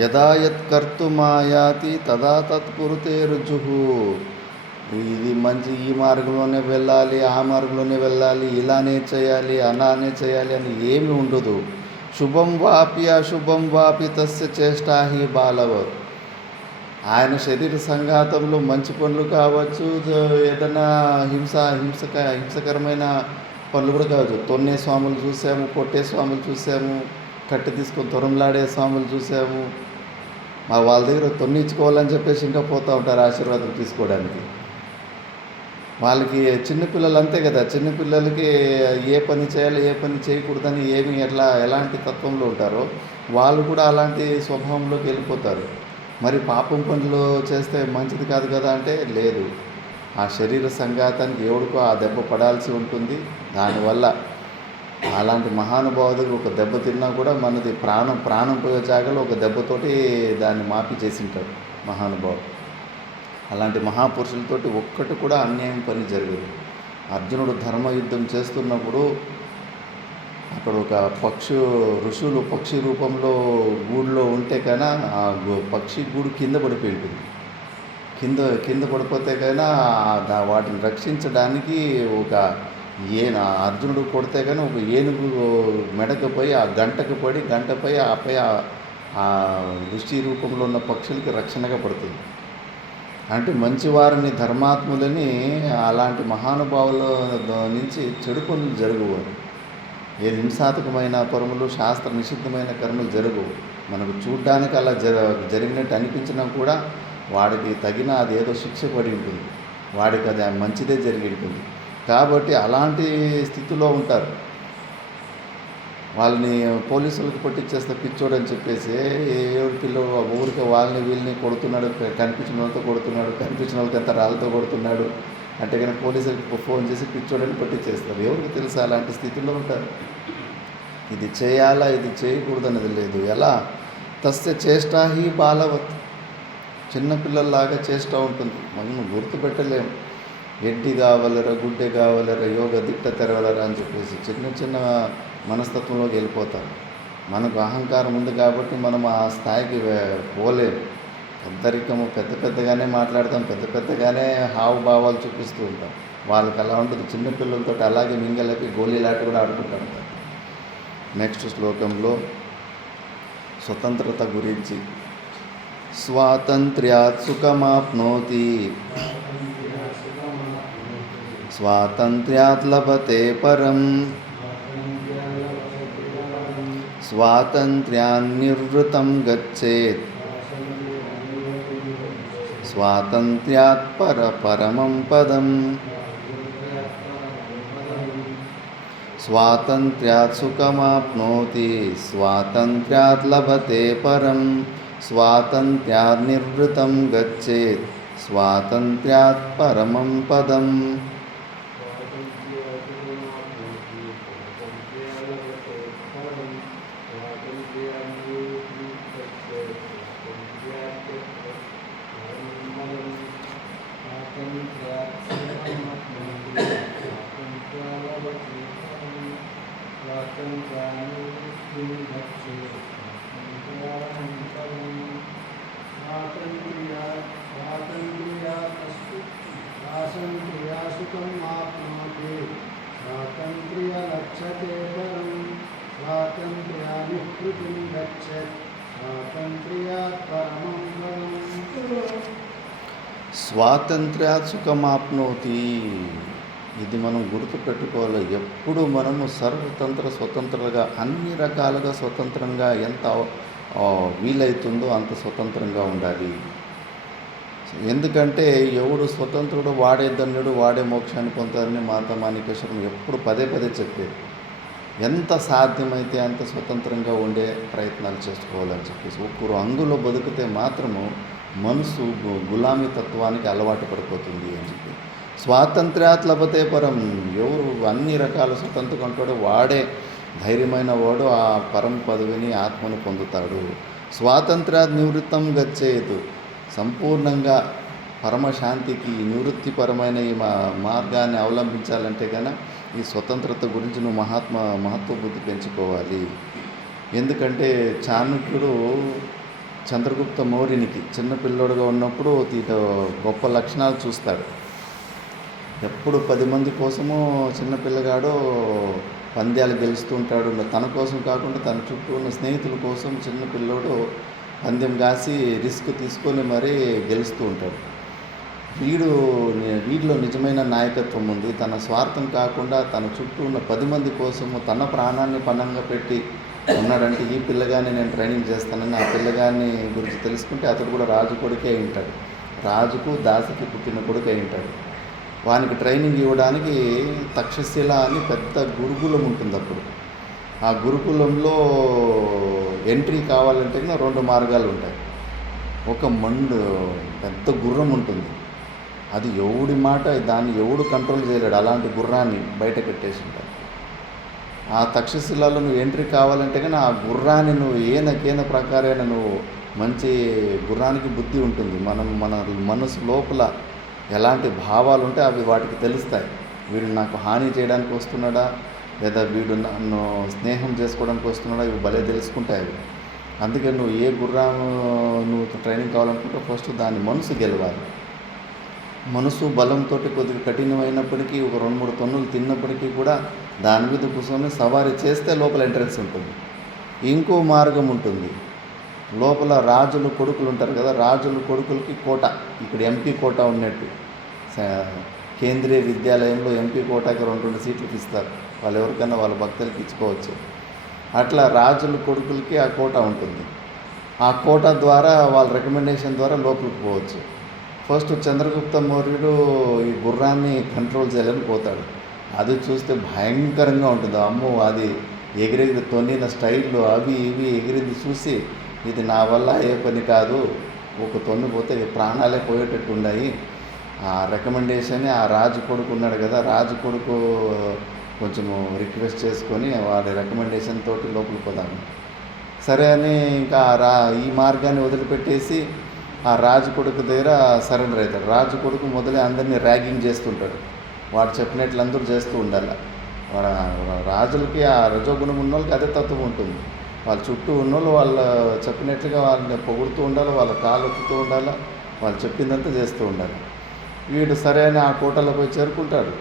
యదా యత్కర్తుమాయాతి తదా తత్కురుతే రుజుః. ఇది మంచి, ఈ మార్గంలోనే వెళ్ళాలి, ఆ మార్గంలోనే వెళ్ళాలి, ఇలానే చేయాలి, అలానే చేయాలి అని ఏమి ఉండదు. శుభం వాపి అశుభం వాపి తస్య చేష్టా హి బాలవత్. ఆయన శరీర సంఘాతంలో మంచి పనులు కావచ్చు, ఏదైనా హింసకరమైన పనులు కూడా కావచ్చు. తొన్నే స్వాములు చూసాము, కొట్టే స్వాములు చూసాము, కట్టి తీసుకొని తొరంలాడే స్వాములు చూసాము. వాళ్ళ దగ్గర తొన్నిచ్చుకోవాలని చెప్పేసి ఇంకా పోతూ ఉంటారు ఆశీర్వాదం తీసుకోవడానికి. వాళ్ళకి చిన్నపిల్లలు అంతే కదా. చిన్నపిల్లలకి ఏ పని చేయాలి, ఏ పని చేయకూడదని ఎలాంటి తత్వంలో ఉంటారో వాళ్ళు కూడా అలాంటి స్వభావంలోకి వెళ్ళిపోతారు. మరి పాపం పనులు చేస్తే మంచిది కాదు కదా అంటే లేదు. ఆ శరీర సంఘాతానికి ఎవడికో ఆ దెబ్బ పడాల్సి ఉంటుంది. దానివల్ల అలాంటి మహానుభావుడికి ఒక దెబ్బ తిన్నా కూడా మనది ప్రాణం పోయే జాగాలో ఒక దెబ్బతోటి దాన్ని మాఫీ చేసింటాడు మహానుభావుడు. అలాంటి మహాపురుషులతోటి ఒక్కటి కూడా అన్యాయం పని జరగదు. అర్జునుడు ధర్మయుద్ధం చేస్తున్నప్పుడు అక్కడ ఒక ఋషులు పక్షి రూపంలో గూడులో ఉంటే కన్నా ఆ పక్షి గూడు కింద పడిపోయి ఉంటుంది. కింద పడిపోతే కన్నా వాటిని రక్షించడానికి అర్జునుడు కొడితే కానీ ఒక ఏనుగు మెడకు పోయి ఆ గంటకు పడి గంటపై ఆపై ఆ ఋషి రూపంలో ఉన్న పక్షులకి రక్షణగా పడుతుంది. అంటే మంచివారిని, ధర్మాత్ములని, అలాంటి మహానుభావుల నుంచి చెడు పనులు జరగవు. ఏ హింసాత్మకమైన కర్మలు, శాస్త్ర నిషిద్ధమైన కర్మలు జరగవు. మనకు చూడ్డానికి అలా జరిగినట్టు అనిపించినా కూడా వాడికి తగిన అదేదో శిక్ష పడి ఉంటుంది. వాడికి అది మంచిదే జరిగి ఉంటుంది. కాబట్టి అలాంటి స్థితిలో ఉంటారు. వాళ్ళని పోలీసులకు పట్టించేస్తే పిచ్చోడని చెప్పేసి ఎవరి పిల్లలు ఊరికి వాళ్ళని వీళ్ళని కొడుతున్నాడు, కనిపించిన వాళ్ళతో కొడుతున్నాడు, కనిపించిన వాళ్ళకంతా రాళ్ళతో కొడుతున్నాడు అంటే కానీ పోలీసులకు ఫోన్ చేసి పిచ్చోడని పట్టించేస్తారు. ఎవరికి తెలుసా అలాంటి స్థితిలో ఉంటారు. ఇది చేయాలా ఇది చేయకూడదు అనేది లేదు. ఎలా తస్య చేష్టా హి బాలవత్, చిన్నపిల్లల్లాగా చేస్తూ ఉంటుంది. మనం గుర్తుపెట్టలేము. ఎడ్డి కావాలరా, గుడ్డే కావాలరా, యోగ దిట్ట తెరవలరా అని చెప్పేసి చిన్న చిన్న మనస్తత్వంలోకి వెళ్ళిపోతారు. మనకు అహంకారం ఉంది కాబట్టి మనం ఆ స్థాయికి పోలేము. పెద్దరికము పెద్దగానే మాట్లాడతాం, పెద్దగానే హావభావాలు చూపిస్తూ ఉంటాం. వాళ్ళకి అలా ఉంటుంది. చిన్నపిల్లలతో అలాగే మింగలకి గోళీలాట కూడా ఆడుకుంటూ ఉంటారు. నెక్స్ట్ శ్లోకంలో స్వతంత్రత గురించి, స్వాతంత్ర్యాత్ సుఖమాప్నోతి స్వాతంత్ర్యాత్ లభతే పరం స్వాతంత్ర్యాన్నివృతం గచ్చేత్ స్వాతంత్ర్యాత్ పరమం పదం స్వాతంత్ర్యాత్ సుఖమాప్నోతి స్వాతంత్ర్యాత్ లభతే పరం స్వాతంత్ర్యాన్నివృతం గచ్చేత్ స్వాతంత్ర్యాత్ పరమం పదం. స్వాతంత్ర్యాత్ సుఖమాప్నోతి. ఇది మనం గుర్తుపెట్టుకోవాలి. ఎప్పుడు మనము స్వతంత్రంగా అన్ని రకాలుగా స్వతంత్రంగా ఎంత వీలైతుందో అంత స్వతంత్రంగా ఉండాలి. ఎందుకంటే ఎవడు స్వతంత్రుడు వాడే ధన్యుడు, వాడే మోక్షాన్ని పొందుతారని మాతా మాణికేశ్వరం ఎప్పుడు పదే చెప్పేది. ఎంత సాధ్యమైతే అంత స్వతంత్రంగా ఉండే ప్రయత్నాలు చేసుకోవాలని చెప్పేసి. ఒక్కరు అంగులో బతికితే మాత్రము మనసు గులామీ తత్వానికి అలవాటు పడిపోతుంది అని చెప్పి. స్వాతంత్ర్యాత్ లభతే పరం, ఎవరు అన్ని రకాల స్వతంత్రం అంటాడో వాడే ధైర్యమైన వాడు ఆ పరం పదవిని ఆత్మను పొందుతాడు. స్వాతంత్ర్యాత్ నివృత్తం గచ్చేతు, సంపూర్ణంగా పరమశాంతికి నివృత్తిపరమైన ఈ మార్గాన్ని అవలంబించాలంటే కనుక ఈ స్వతంత్రత గురించి నువ్వు మహత్వ బుద్ధి పెంచుకోవాలి. ఎందుకంటే చాణక్యుడు చంద్రగుప్త మౌర్యునికి చిన్నపిల్లోడుగా ఉన్నప్పుడు గొప్ప లక్షణాలు చూస్తాడు. ఎప్పుడు 10 మంది కోసము చిన్నపిల్లగాడు పంద్యాలు గెలుస్తూ ఉంటాడు. తన కోసం కాకుండా తన చుట్టూ ఉన్న స్నేహితుల కోసం చిన్నపిల్లోడు పందెం కాసి రిస్క్ తీసుకొని మరీ గెలుస్తూ ఉంటాడు. వీడిలో నిజమైన నాయకత్వం ఉంది. తన స్వార్థం కాకుండా తన చుట్టూ ఉన్న 10 మంది కోసము తన ప్రాణాన్ని పణంగా పెట్టి ఉన్నాడంటే ఈ పిల్లగాన్ని నేను ట్రైనింగ్ చేస్తానని ఆ పిల్లగాన్ని గురించి తెలుసుకుంటే అతడు కూడా రాజు కొడుకే అయి ఉంటాడు. రాజుకు దాసికి పుట్టిన కొడుకు అయి ఉంటాడు. వానికి ట్రైనింగ్ ఇవ్వడానికి తక్షశిల అని పెద్ద గురుకులం ఉంటుంది. అప్పుడు ఆ గురుకులంలో ఎంట్రీ కావాలంటే 2 మార్గాలు ఉంటాయి. ఒక పెద్ద గుర్రం ఉంటుంది. అది ఎవడి మాట దాన్ని ఎవడు కంట్రోల్ చేయలేడు. అలాంటి గుర్రాన్ని బయట పెట్టేసి ఉంటారు. ఆ తక్షశిలలో నువ్వు ఎంట్రీ కావాలంటే కానీ ఆ గుర్రాన్ని నువ్వు ఏన ప్రకారైన నువ్వు మంచి గుర్రానికి బుద్ధి ఉంటుంది. మన మనసు లోపల ఎలాంటి భావాలు ఉంటే అవి వాటికి తెలుస్తాయి. వీడు నాకు హాని చేయడానికి వస్తున్నాడా లేదా వీడు నన్ను స్నేహం చేసుకోవడానికి వస్తున్నాడా, ఇవి భలే తెలుసుకుంటాయి అవి. అందుకే నువ్వు ఏ గుర్రం నువ్వు ట్రైనింగ్ కావాలనుకుంటే ఫస్ట్ దాని మనసు గెలవాలి. మనసు బలంతో కొద్దిగా కఠినమైనప్పటికీ ఒక 2-3 టన్నులు తిన్నప్పటికీ కూడా దాని మీద కూర్చొని సవారీ చేస్తే లోపల ఎంట్రన్స్ ఉంటుంది. ఇంకో మార్గం ఉంటుంది. లోపల రాజులు కొడుకులు ఉంటారు కదా, రాజుల కొడుకులకి కోట, ఇక్కడ ఎంపీ కోట ఉన్నట్టు కేంద్రీయ విద్యాలయంలో ఎంపీ కోటాకి 2 సీట్లు ఇస్తారు. వాళ్ళు ఎవరికైనా వాళ్ళ భక్తులకి ఇచ్చుకోవచ్చు. అట్లా రాజుల కొడుకులకి ఆ కోట ఉంటుంది. ఆ కోట ద్వారా వాళ్ళ రికమెండేషన్ ద్వారా లోపలికి పోవచ్చు. ఫస్ట్ చంద్రగుప్త మౌర్యుడు ఈ గుర్రాన్ని కంట్రోల్ చేయలేని పోతాడు. అది చూస్తే భయంకరంగా ఉంటుంది. అమ్మో, అది ఎగిరెగిరి తొన్నిన స్టైళ్ళు అవి ఇవి ఎగిరింది చూసి ఇది నా వల్ల ఏ పని కాదు, ఒక తొన్నిపోతే ప్రాణాలే పోయేటట్టు ఉన్నాయి. ఆ రికమెండేషన్ ఆ రాజు కొడుకు ఉన్నాడు కదా, రాజు కొడుకు కొంచెము రిక్వెస్ట్ చేసుకొని వాడి రికమెండేషన్ తోటి లోపలికి పోదాము. సరే అని ఇంకా ఈ మార్గాన్ని వదిలిపెట్టేసి ఆ రాజు కొడుకు దగ్గర సరెండర్ అవుతాడు. రాజు కొడుకు మొదలే అందరినీ ర్యాగింగ్ చేస్తుంటాడు. వాడు చెప్పినట్లు అందరూ చేస్తూ ఉండాలి. రాజులకి ఆ రజోగుణం ఉన్న వాళ్ళకి అదే తత్వం ఉంటుంది. వాళ్ళ చుట్టూ ఉన్నోళ్ళు వాళ్ళు చెప్పినట్లుగా వాళ్ళని పొగుడుతూ ఉండాలి, వాళ్ళ కాలు ఒత్తుతూ ఉండాలి, వాళ్ళు చెప్పిందంతా చేస్తూ ఉండాలి. వీడు సరే అని ఆ కోటలో పోయి చేరుకుంటాడు.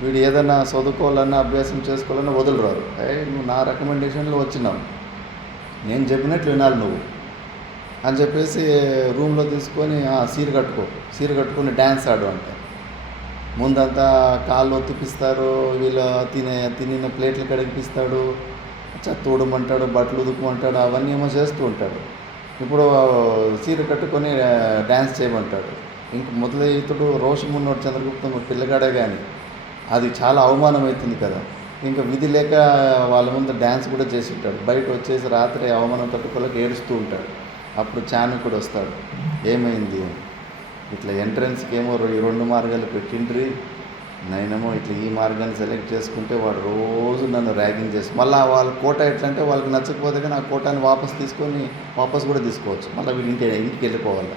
వీడు ఏదైనా చదువుకోవాలన్నా అభ్యాసం చేసుకోవాలన్నా వదలరారు. నువ్వు నా రికమెండేషన్లో వచ్చినావు, నేను చెప్పినట్లు వినాలి నువ్వు అని చెప్పేసి రూమ్లో తీసుకొని సీర కట్టుకొని డ్యాన్స్ ఆడు అంటే ముందంతా కాళ్ళు ఒత్తిపిస్తారు, వీళ్ళు తినిన ప్లేట్లు కడిగిపిస్తాడు, తోడమంటాడు, బట్టలు ఉదుకుమంటాడు, అవన్నీ ఏమో చేస్తూ ఉంటాడు. ఇప్పుడు సీర కట్టుకొని డ్యాన్స్ చేయమంటాడు. ఇంక మొదలు ఇతడు రోషం ఉన్నాడు చంద్రగుప్తం పిల్లగాడే, కానీ అది చాలా అవమానం అవుతుంది కదా. ఇంకా విధి లేక వాళ్ళ ముందు డ్యాన్స్ కూడా చేసి ఉంటాడు. బయట వచ్చేసి రాత్రి అవమానం తట్టుకోలేక ఏడుస్తూ ఉంటాడు. అప్పుడు చాణక్యుడు వస్తాడు. ఏమైంది, ఇట్లా ఎంట్రన్స్కి ఏమో 2 మార్గాలు పెట్టిండ్రి, నేనేమో ఇట్లా ఈ మార్గాన్ని సెలెక్ట్ చేసుకుంటే వాడు రోజు నన్ను ర్యాగింగ్ చేసి మళ్ళీ వాళ్ళ కోట ఎట్లంటే వాళ్ళకి నచ్చకపోతే కానీ ఆ కోటాన్ని వాపస్ కూడా తీసుకోవచ్చు, మళ్ళీ వీళ్ళు ఇంటికి వెళ్ళిపోవాలి.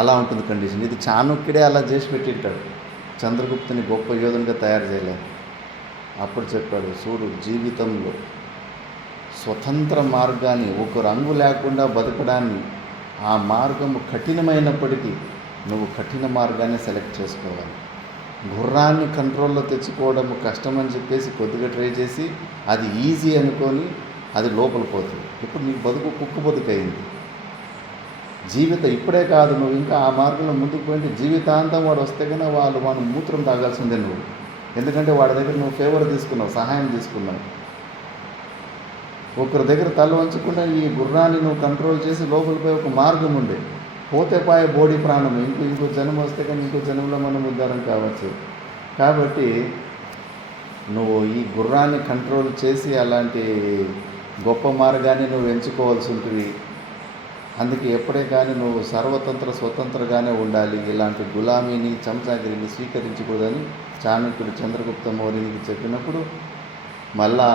అలా ఉంటుంది కండిషన్. ఇది చాణక్యుడే అలా చేసి పెట్టింటాడు, చంద్రగుప్తుని గొప్ప యోధునిగా తయారు చేయలేదు. అప్పుడు చెప్పాడు, చూడు, జీవితంలో స్వతంత్ర మార్గాన్ని ఒక రంగు లేకుండా బతకడాన్ని, ఆ మార్గము కఠినమైనప్పటికీ నువ్వు కఠిన మార్గాన్ని సెలెక్ట్ చేసుకోవాలి. గుర్రాన్ని కంట్రోల్లో తెచ్చుకోవడం కష్టమని చెప్పేసి కొద్దిగా ట్రై చేసి అది ఈజీ అనుకొని అది లోపల పోతుంది. ఇప్పుడు నీ బతుకు కుక్కు బతుకైంది. ఇప్పుడే కాదు, నువ్వు ఇంకా ఆ మార్గంలో ముందుకు పోయింటే జీవితాంతం వాడు వస్తే కన్నా వాడు మూత్రం తాగాల్సిందే నువ్వు. ఎందుకంటే వాడి దగ్గర నువ్వు ఫేవర్ తీసుకున్నావు, సహాయం తీసుకున్నావు. ఒకరి దగ్గర తల వంచకుండా ఈ గుర్రాన్ని నువ్వు కంట్రోల్ చేసి లోపలిపోయి ఒక మార్గం ఉండే పోతే పాయ బోడీ ప్రాణం. ఇంకో జన్మ వస్తే కానీ ఇంకో జన్మలో మనం ఉద్ధారం కావచ్చు. కాబట్టి నువ్వు ఈ గుర్రాన్ని కంట్రోల్ చేసి అలాంటి గొప్ప మార్గాన్ని నువ్వు ఎంచుకోవాల్సి ఉంటుంది. అందుకే ఎప్పుడే కానీ నువ్వు స్వతంత్రగానే ఉండాలి. ఇలాంటి గులామీని, చంచాగిరిని స్వీకరించకూడదని చాణక్యుడు చంద్రగుప్త మౌర్యునికి చెప్పినప్పుడు మళ్ళా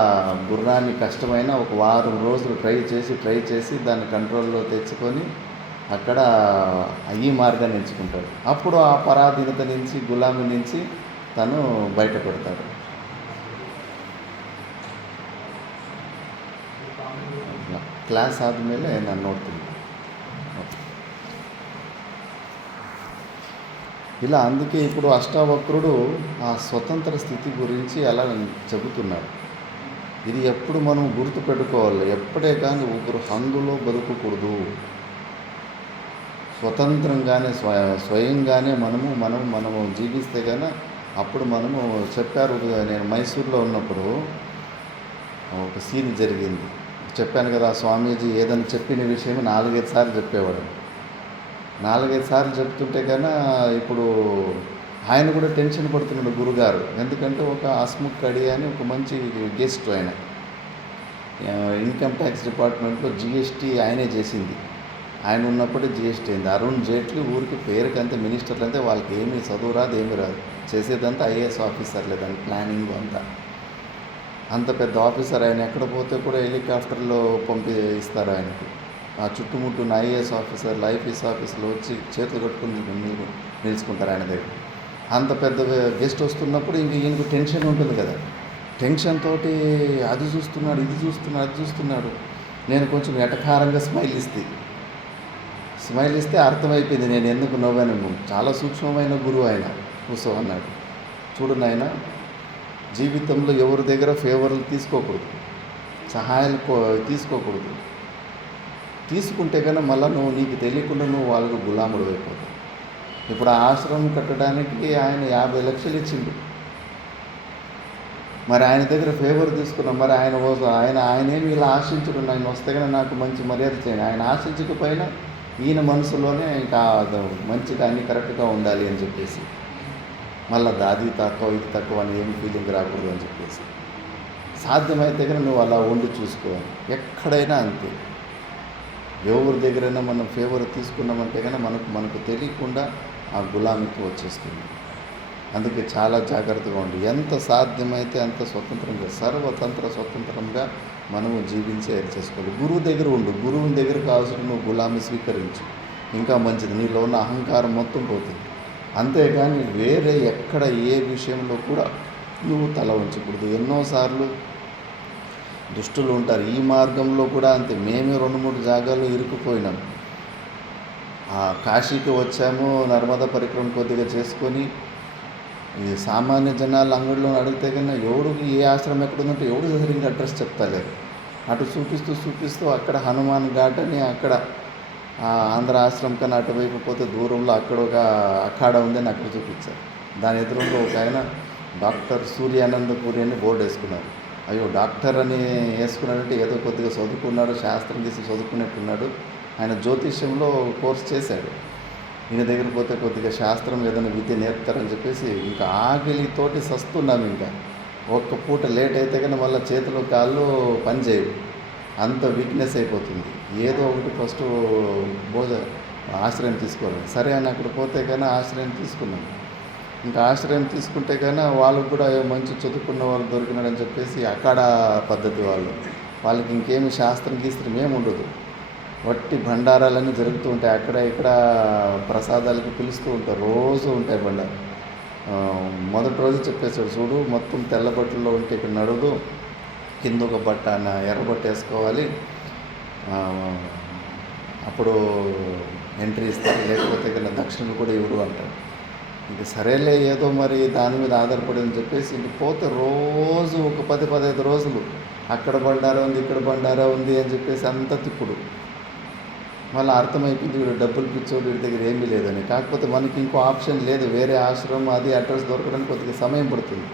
గుర్రాన్ని కష్టమైన ఒక వారం రోజులు ట్రై చేసి దాన్ని కంట్రోల్లో తెచ్చుకొని అక్కడ ఈ మార్గాన్ని ఎంచుకుంటాడు. అప్పుడు ఆ పరాధీనత నుంచి, గులామీ నుంచి తను బయటపడతాడు. ಕ್ಲಾಸ್ ಆದಮೇಲೆ ನಾನು ನೋಡ್ತೀನಿ. ఇలా అందుకే ఇప్పుడు అష్టావక్రుడు ఆ స్వతంత్ర స్థితి గురించి అలా చెబుతున్నాడు. ఇది ఎప్పుడు మనం గుర్తుపెట్టుకోవాలి. ఎప్పుడే కానీ ఒకరు హంగులో బతుకకూడదు. స్వతంత్రంగానే స్వయంగానే మనము జీవిస్తే కానీ అప్పుడు మనము చెప్పారు. నేను మైసూర్లో ఉన్నప్పుడు ఒక సీన్ జరిగింది. చెప్పాను కదా, స్వామీజీ ఏదైనా చెప్పిన విషయం 4-5 సార్లు చెప్పేవాడు. 4-5 సార్లు చెప్తుంటే కన్నా ఇప్పుడు ఆయన కూడా టెన్షన్ పడుతున్నాడు గురుగారు. ఎందుకంటే ఒక హస్ముఖ్ కడి అని ఒక మంచి గెస్ట్, ఆయన ఇన్కమ్ ట్యాక్స్ డిపార్ట్మెంట్లో జిఎస్టీ ఆయనే చేసింది. ఆయన ఉన్నప్పుడే జిఎస్టీ అయింది. అరుణ్ జైట్లీ ఊరికి పేరుకి అంతే, మినిస్టర్లు అంతే, వాళ్ళకి ఏమీ చదువు రాదు, ఏమీ రాదు, చేసేదంతా ఐఏఎస్ ఆఫీసర్లే, దాని ప్లానింగ్ అంతా. అంత పెద్ద ఆఫీసర్ ఆయన. ఎక్కడ పోతే కూడా హెలికాప్టర్లో ఇస్తారు ఆయనకి. ఆ చుట్టుముట్టున్న ఐఏఎస్ ఆఫీసర్లు, ఐపీఎస్ ఆఫీసర్లు వచ్చి చేతులు కట్టుకుని నిలుచుకుంటారు ఆయన దగ్గర. అంత పెద్ద గెస్ట్ వస్తున్నప్పుడు ఈయనకు టెన్షన్ ఉంటుంది కదా. టెన్షన్ తోటి అది చూస్తున్నాడు, ఇది చూస్తున్నాడు. నేను కొంచెం ఎటకారంగా స్మైల్ ఇస్తే అర్థమైపోయింది నేను ఎందుకు నవ్వాను. చాలా సూక్ష్మమైన గురువు ఆయన. కూర్చో అన్నాడు. చూడు నాయన, జీవితంలో ఎవరి దగ్గర ఫేవర్లు తీసుకోకూడదు, సహాయాలు తీసుకోకూడదు. తీసుకుంటే కన్నా మళ్ళీ నీకు తెలియకుండా వాళ్ళకు గులాముడు అయిపోతావు. ఇప్పుడు ఆ ఆశ్రమం కట్టడానికి ఆయన 50 లక్షలు ఇచ్చిండు. మరి ఆయన దగ్గర ఫేవర్ తీసుకున్నాం. మరి ఆయనేమి ఇలా ఆశించడు, ఆయన వస్తే కానీ నాకు మంచి మర్యాద చేయండి. ఆయన ఆశించకపోయినా ఈయన మనసులోనే ఇంకా మంచిగా అన్ని కరెక్ట్గా ఉండాలి అని చెప్పేసి, మళ్ళీ అది తక్కువ ఇది తక్కువ అని ఏమి ఫీలింగ్ రాకూడదు అని చెప్పేసి. సాధ్యమైతే కనుక నువ్వు అలా ఉండి చూసుకోవాలి. ఎక్కడైనా అంతే. ఎవరి దగ్గరైనా మనం ఫేవర్ తీసుకున్నామంటే కనుక మనకు తెలియకుండా ఆ గులామిత్వం వచ్చేస్తుంది. అందుకే చాలా జాగ్రత్తగా ఉండి ఎంత సాధ్యమైతే అంత స్వతంత్రంగా, సర్వతంత్ర స్వతంత్రంగా మనము జీవించే చేసుకోవాలి. గురువు దగ్గర ఉండు. గురువుని దగ్గర కావాల్సిన నువ్వు గులామి స్వీకరించు, ఇంకా మంచిది. నీలో ఉన్న అహంకారం మొత్తం పోతుంది. అంతేగాని వేరే ఎక్కడ ఏ విషయంలో కూడా నువ్వు తల ఉంచకూడదు. ఎన్నోసార్లు దుష్టులు ఉంటారు. ఈ మార్గంలో కూడా అంతే. మేమే 2-3 జాగాల్లో ఇరుక్కుపోయినాం. కాశీకి వచ్చాము, నర్మదా పరిక్రమ కొద్దిగా చేసుకొని, ఈ సామాన్య జనాల అంగడిలో అడిగితే కన్నా ఎవడికి ఏ ఆశ్రమం ఎక్కడుందంటే ఎవడు సరిగ్గా అడ్రస్ చెప్తలేరు. అటు చూపిస్తూ అక్కడ హనుమాన్ ఘాట్ అని, అక్కడ ఆంధ్ర ఆశ్రమం కన్నా అటువైపు పోతే దూరంలో అక్కడ ఒక అఖాడ ఉందని అక్కడ చూపించారు. దాని ఎదురుగా ఒక ఆయన డాక్టర్ సూర్యానందపురి అని బోర్డు వేసుకున్నారు. అయ్యో, డాక్టర్ అని వేసుకున్నాడంటే ఏదో కొద్దిగా చదువుకున్నాడు, శాస్త్రం తీసి చదువుకున్నట్టున్నాడు. ఆయన జ్యోతిష్యంలో కోర్స్ చేశాడు. ఈయన దగ్గర పోతే కొద్దిగా శాస్త్రం ఏదైనా విద్య నేర్పుతారని చెప్పేసి ఇంకా ఆకలితోటి సస్తున్నాం. ఇంకా ఒక్క పూట లేట్ అయితే కానీ మళ్ళీ చేతులు కాళ్ళు పనిచేయవు, అంత వీక్నెస్ అయిపోతుంది. ఏదో ఒకటి ఫస్ట్ ఆశ్రయం తీసుకోవాలి. సరే అని అక్కడ పోతే కానీ ఆశ్రయం తీసుకున్నాం. ఇంకా ఆశ్రయం తీసుకుంటే కానీ వాళ్ళకు కూడా మంచి చదువుకున్న వాళ్ళు దొరికినాడని చెప్పేసి అక్కడ పద్ధతి వాళ్ళకి ఇంకేమి శాస్త్రం గీస్త్రం ఏమి ఉండదు. వట్టి భండారాలన్నీ జరుగుతూ ఉంటాయి. అక్కడ ఇక్కడ ప్రసాదాలకి పిలుస్తూ ఉంటారు. రోజు ఉంటాయి బండారు. మొదటి రోజు చెప్పేశాడు, చూడు మొత్తం తెల్ల బట్టల్లో ఉంటే ఇక్కడ నడవదు, కింద ఒక బట్ట ఎర్రబట్ట వేసుకోవాలి, అప్పుడు ఎంట్రీ ఇస్తారు, లేకపోతే కన్నా దక్షిణలు కూడా ఇవ్వరు అంటారు. ఇంక సరేలే ఏదో మరి దాని మీద ఆధారపడి అని చెప్పేసి ఇంక పోతే రోజు ఒక 10-15 రోజులు అక్కడ బండారా ఉంది, ఇక్కడ బండారా ఉంది అని చెప్పేసి అంత తిప్పుడు. మళ్ళీ అర్థమైపోయింది వీడు డబ్బులు పిచ్చోడు, వీడి దగ్గర ఏమీ లేదని. కాకపోతే మనకి ఇంకో ఆప్షన్ లేదు, వేరే ఆశ్రమం అది అడ్రస్ దొరకడానికి కొద్దిగా సమయం పడుతుంది.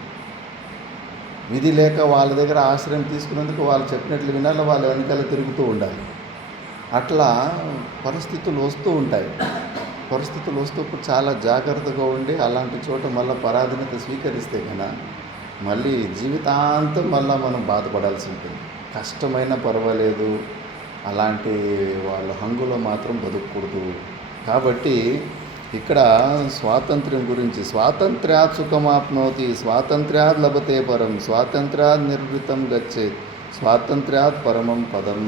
విధి లేక వాళ్ళ దగ్గర ఆశ్రయం తీసుకున్నందుకు వాళ్ళు చెప్పినట్లు వినాలి, వాళ్ళ వెనకాల తిరుగుతూ ఉండాలి. అట్లా పరిస్థితులు వస్తూ ఉంటాయి. పరిస్థితులు వస్తూ చాలా జాగ్రత్తగా ఉండి అలాంటి చోట మళ్ళీ పరాధీనత స్వీకరిస్తే కన్నా మళ్ళీ జీవితాంతం మళ్ళీ మనం బాధపడాల్సి ఉంటుంది. కష్టమైనా పర్వాలేదు, అలాంటి వాళ్ళ హంగులో మాత్రం బతుకూడదు. కాబట్టి ఇక్కడ స్వాతంత్ర్యం గురించి, స్వాతంత్ర్యాత్ సుఖమాప్నోతి, స్వాతంత్ర్యాత్ లభతే పరం, స్వాతంత్ర్యాత్ నిర్వృతం గచ్చేత్, స్వాతంత్ర్యాత్ పరమం పదం.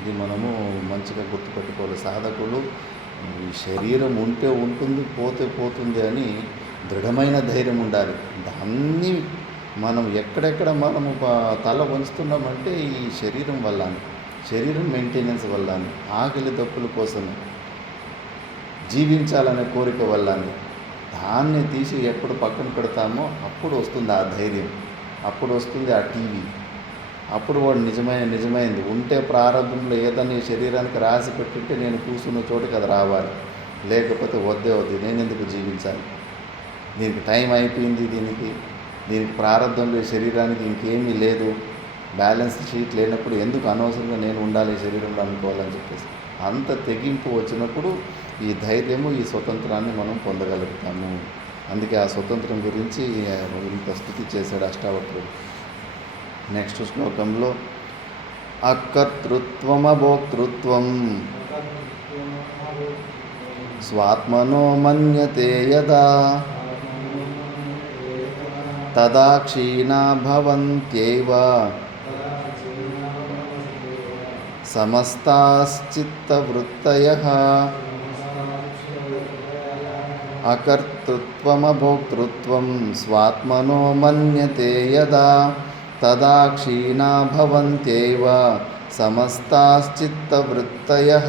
ఇది మనము మంచిగా గుర్తుపెట్టుకోవాలి. సాధకులు ఈ శరీరం ఉంటే ఉంటుంది, పోతే పోతుంది అని దృఢమైన ధైర్యం ఉండాలి. దాన్ని మనం ఎక్కడెక్కడ మనము తల వంచుతున్నామంటే ఈ శరీరం వల్ల, శరీరం మెయింటెనెన్స్ వల్ల, ఆకలి దప్పుల కోసం జీవించాలనే కోరిక వల్ల, దాన్ని తీసి ఎప్పుడు పక్కన పెడతామో అప్పుడు వస్తుంది ఆ ధైర్యం, అప్పుడు వస్తుంది ఆ టీవీ, అప్పుడు వాడు నిజమైంది ఉంటే ప్రారంభంలో ఏదన్నా ఈ శరీరానికి రాసి పెట్టుంటే నేను కూర్చున్న చోటుకి అది రావాలి, లేకపోతే వద్దే నేను ఎందుకు జీవించాలి, దీనికి టైం అయిపోయింది, దీనికి ప్రారంభంలో ఈ శరీరానికి ఇంకేమీ లేదు, బ్యాలెన్స్ షీట్ లేనప్పుడు ఎందుకు అనవసరంగా నేను ఉండాలి ఈ శరీరంలో అనుకోవాలని చెప్పేసి అంత తెగింపు వచ్చినప్పుడు ఈ ధైర్యము, ఈ స్వతంత్రాన్ని మనం పొందగలుగుతాము. అందుకే ఆ స్వతంత్రం గురించి ఇంత స్తుతి చేశాడు అష్టావక్రుడు. నెక్స్ట్ శ్లోకంలో అకర్తృత్వమభోక్తృత్వం స్వాత్మనో మన్యతే యదా తదా క్షీణా భవంత్యైవ సమస్తాశ్చిత్తవృత్తయః. అకర్తృత్వమభోక్తృత్వం స్వాత్మనో మన్యతే యదా తదా క్షీణా భవంత్యైవ సమస్తాశ్చిత్తవృత్తయః.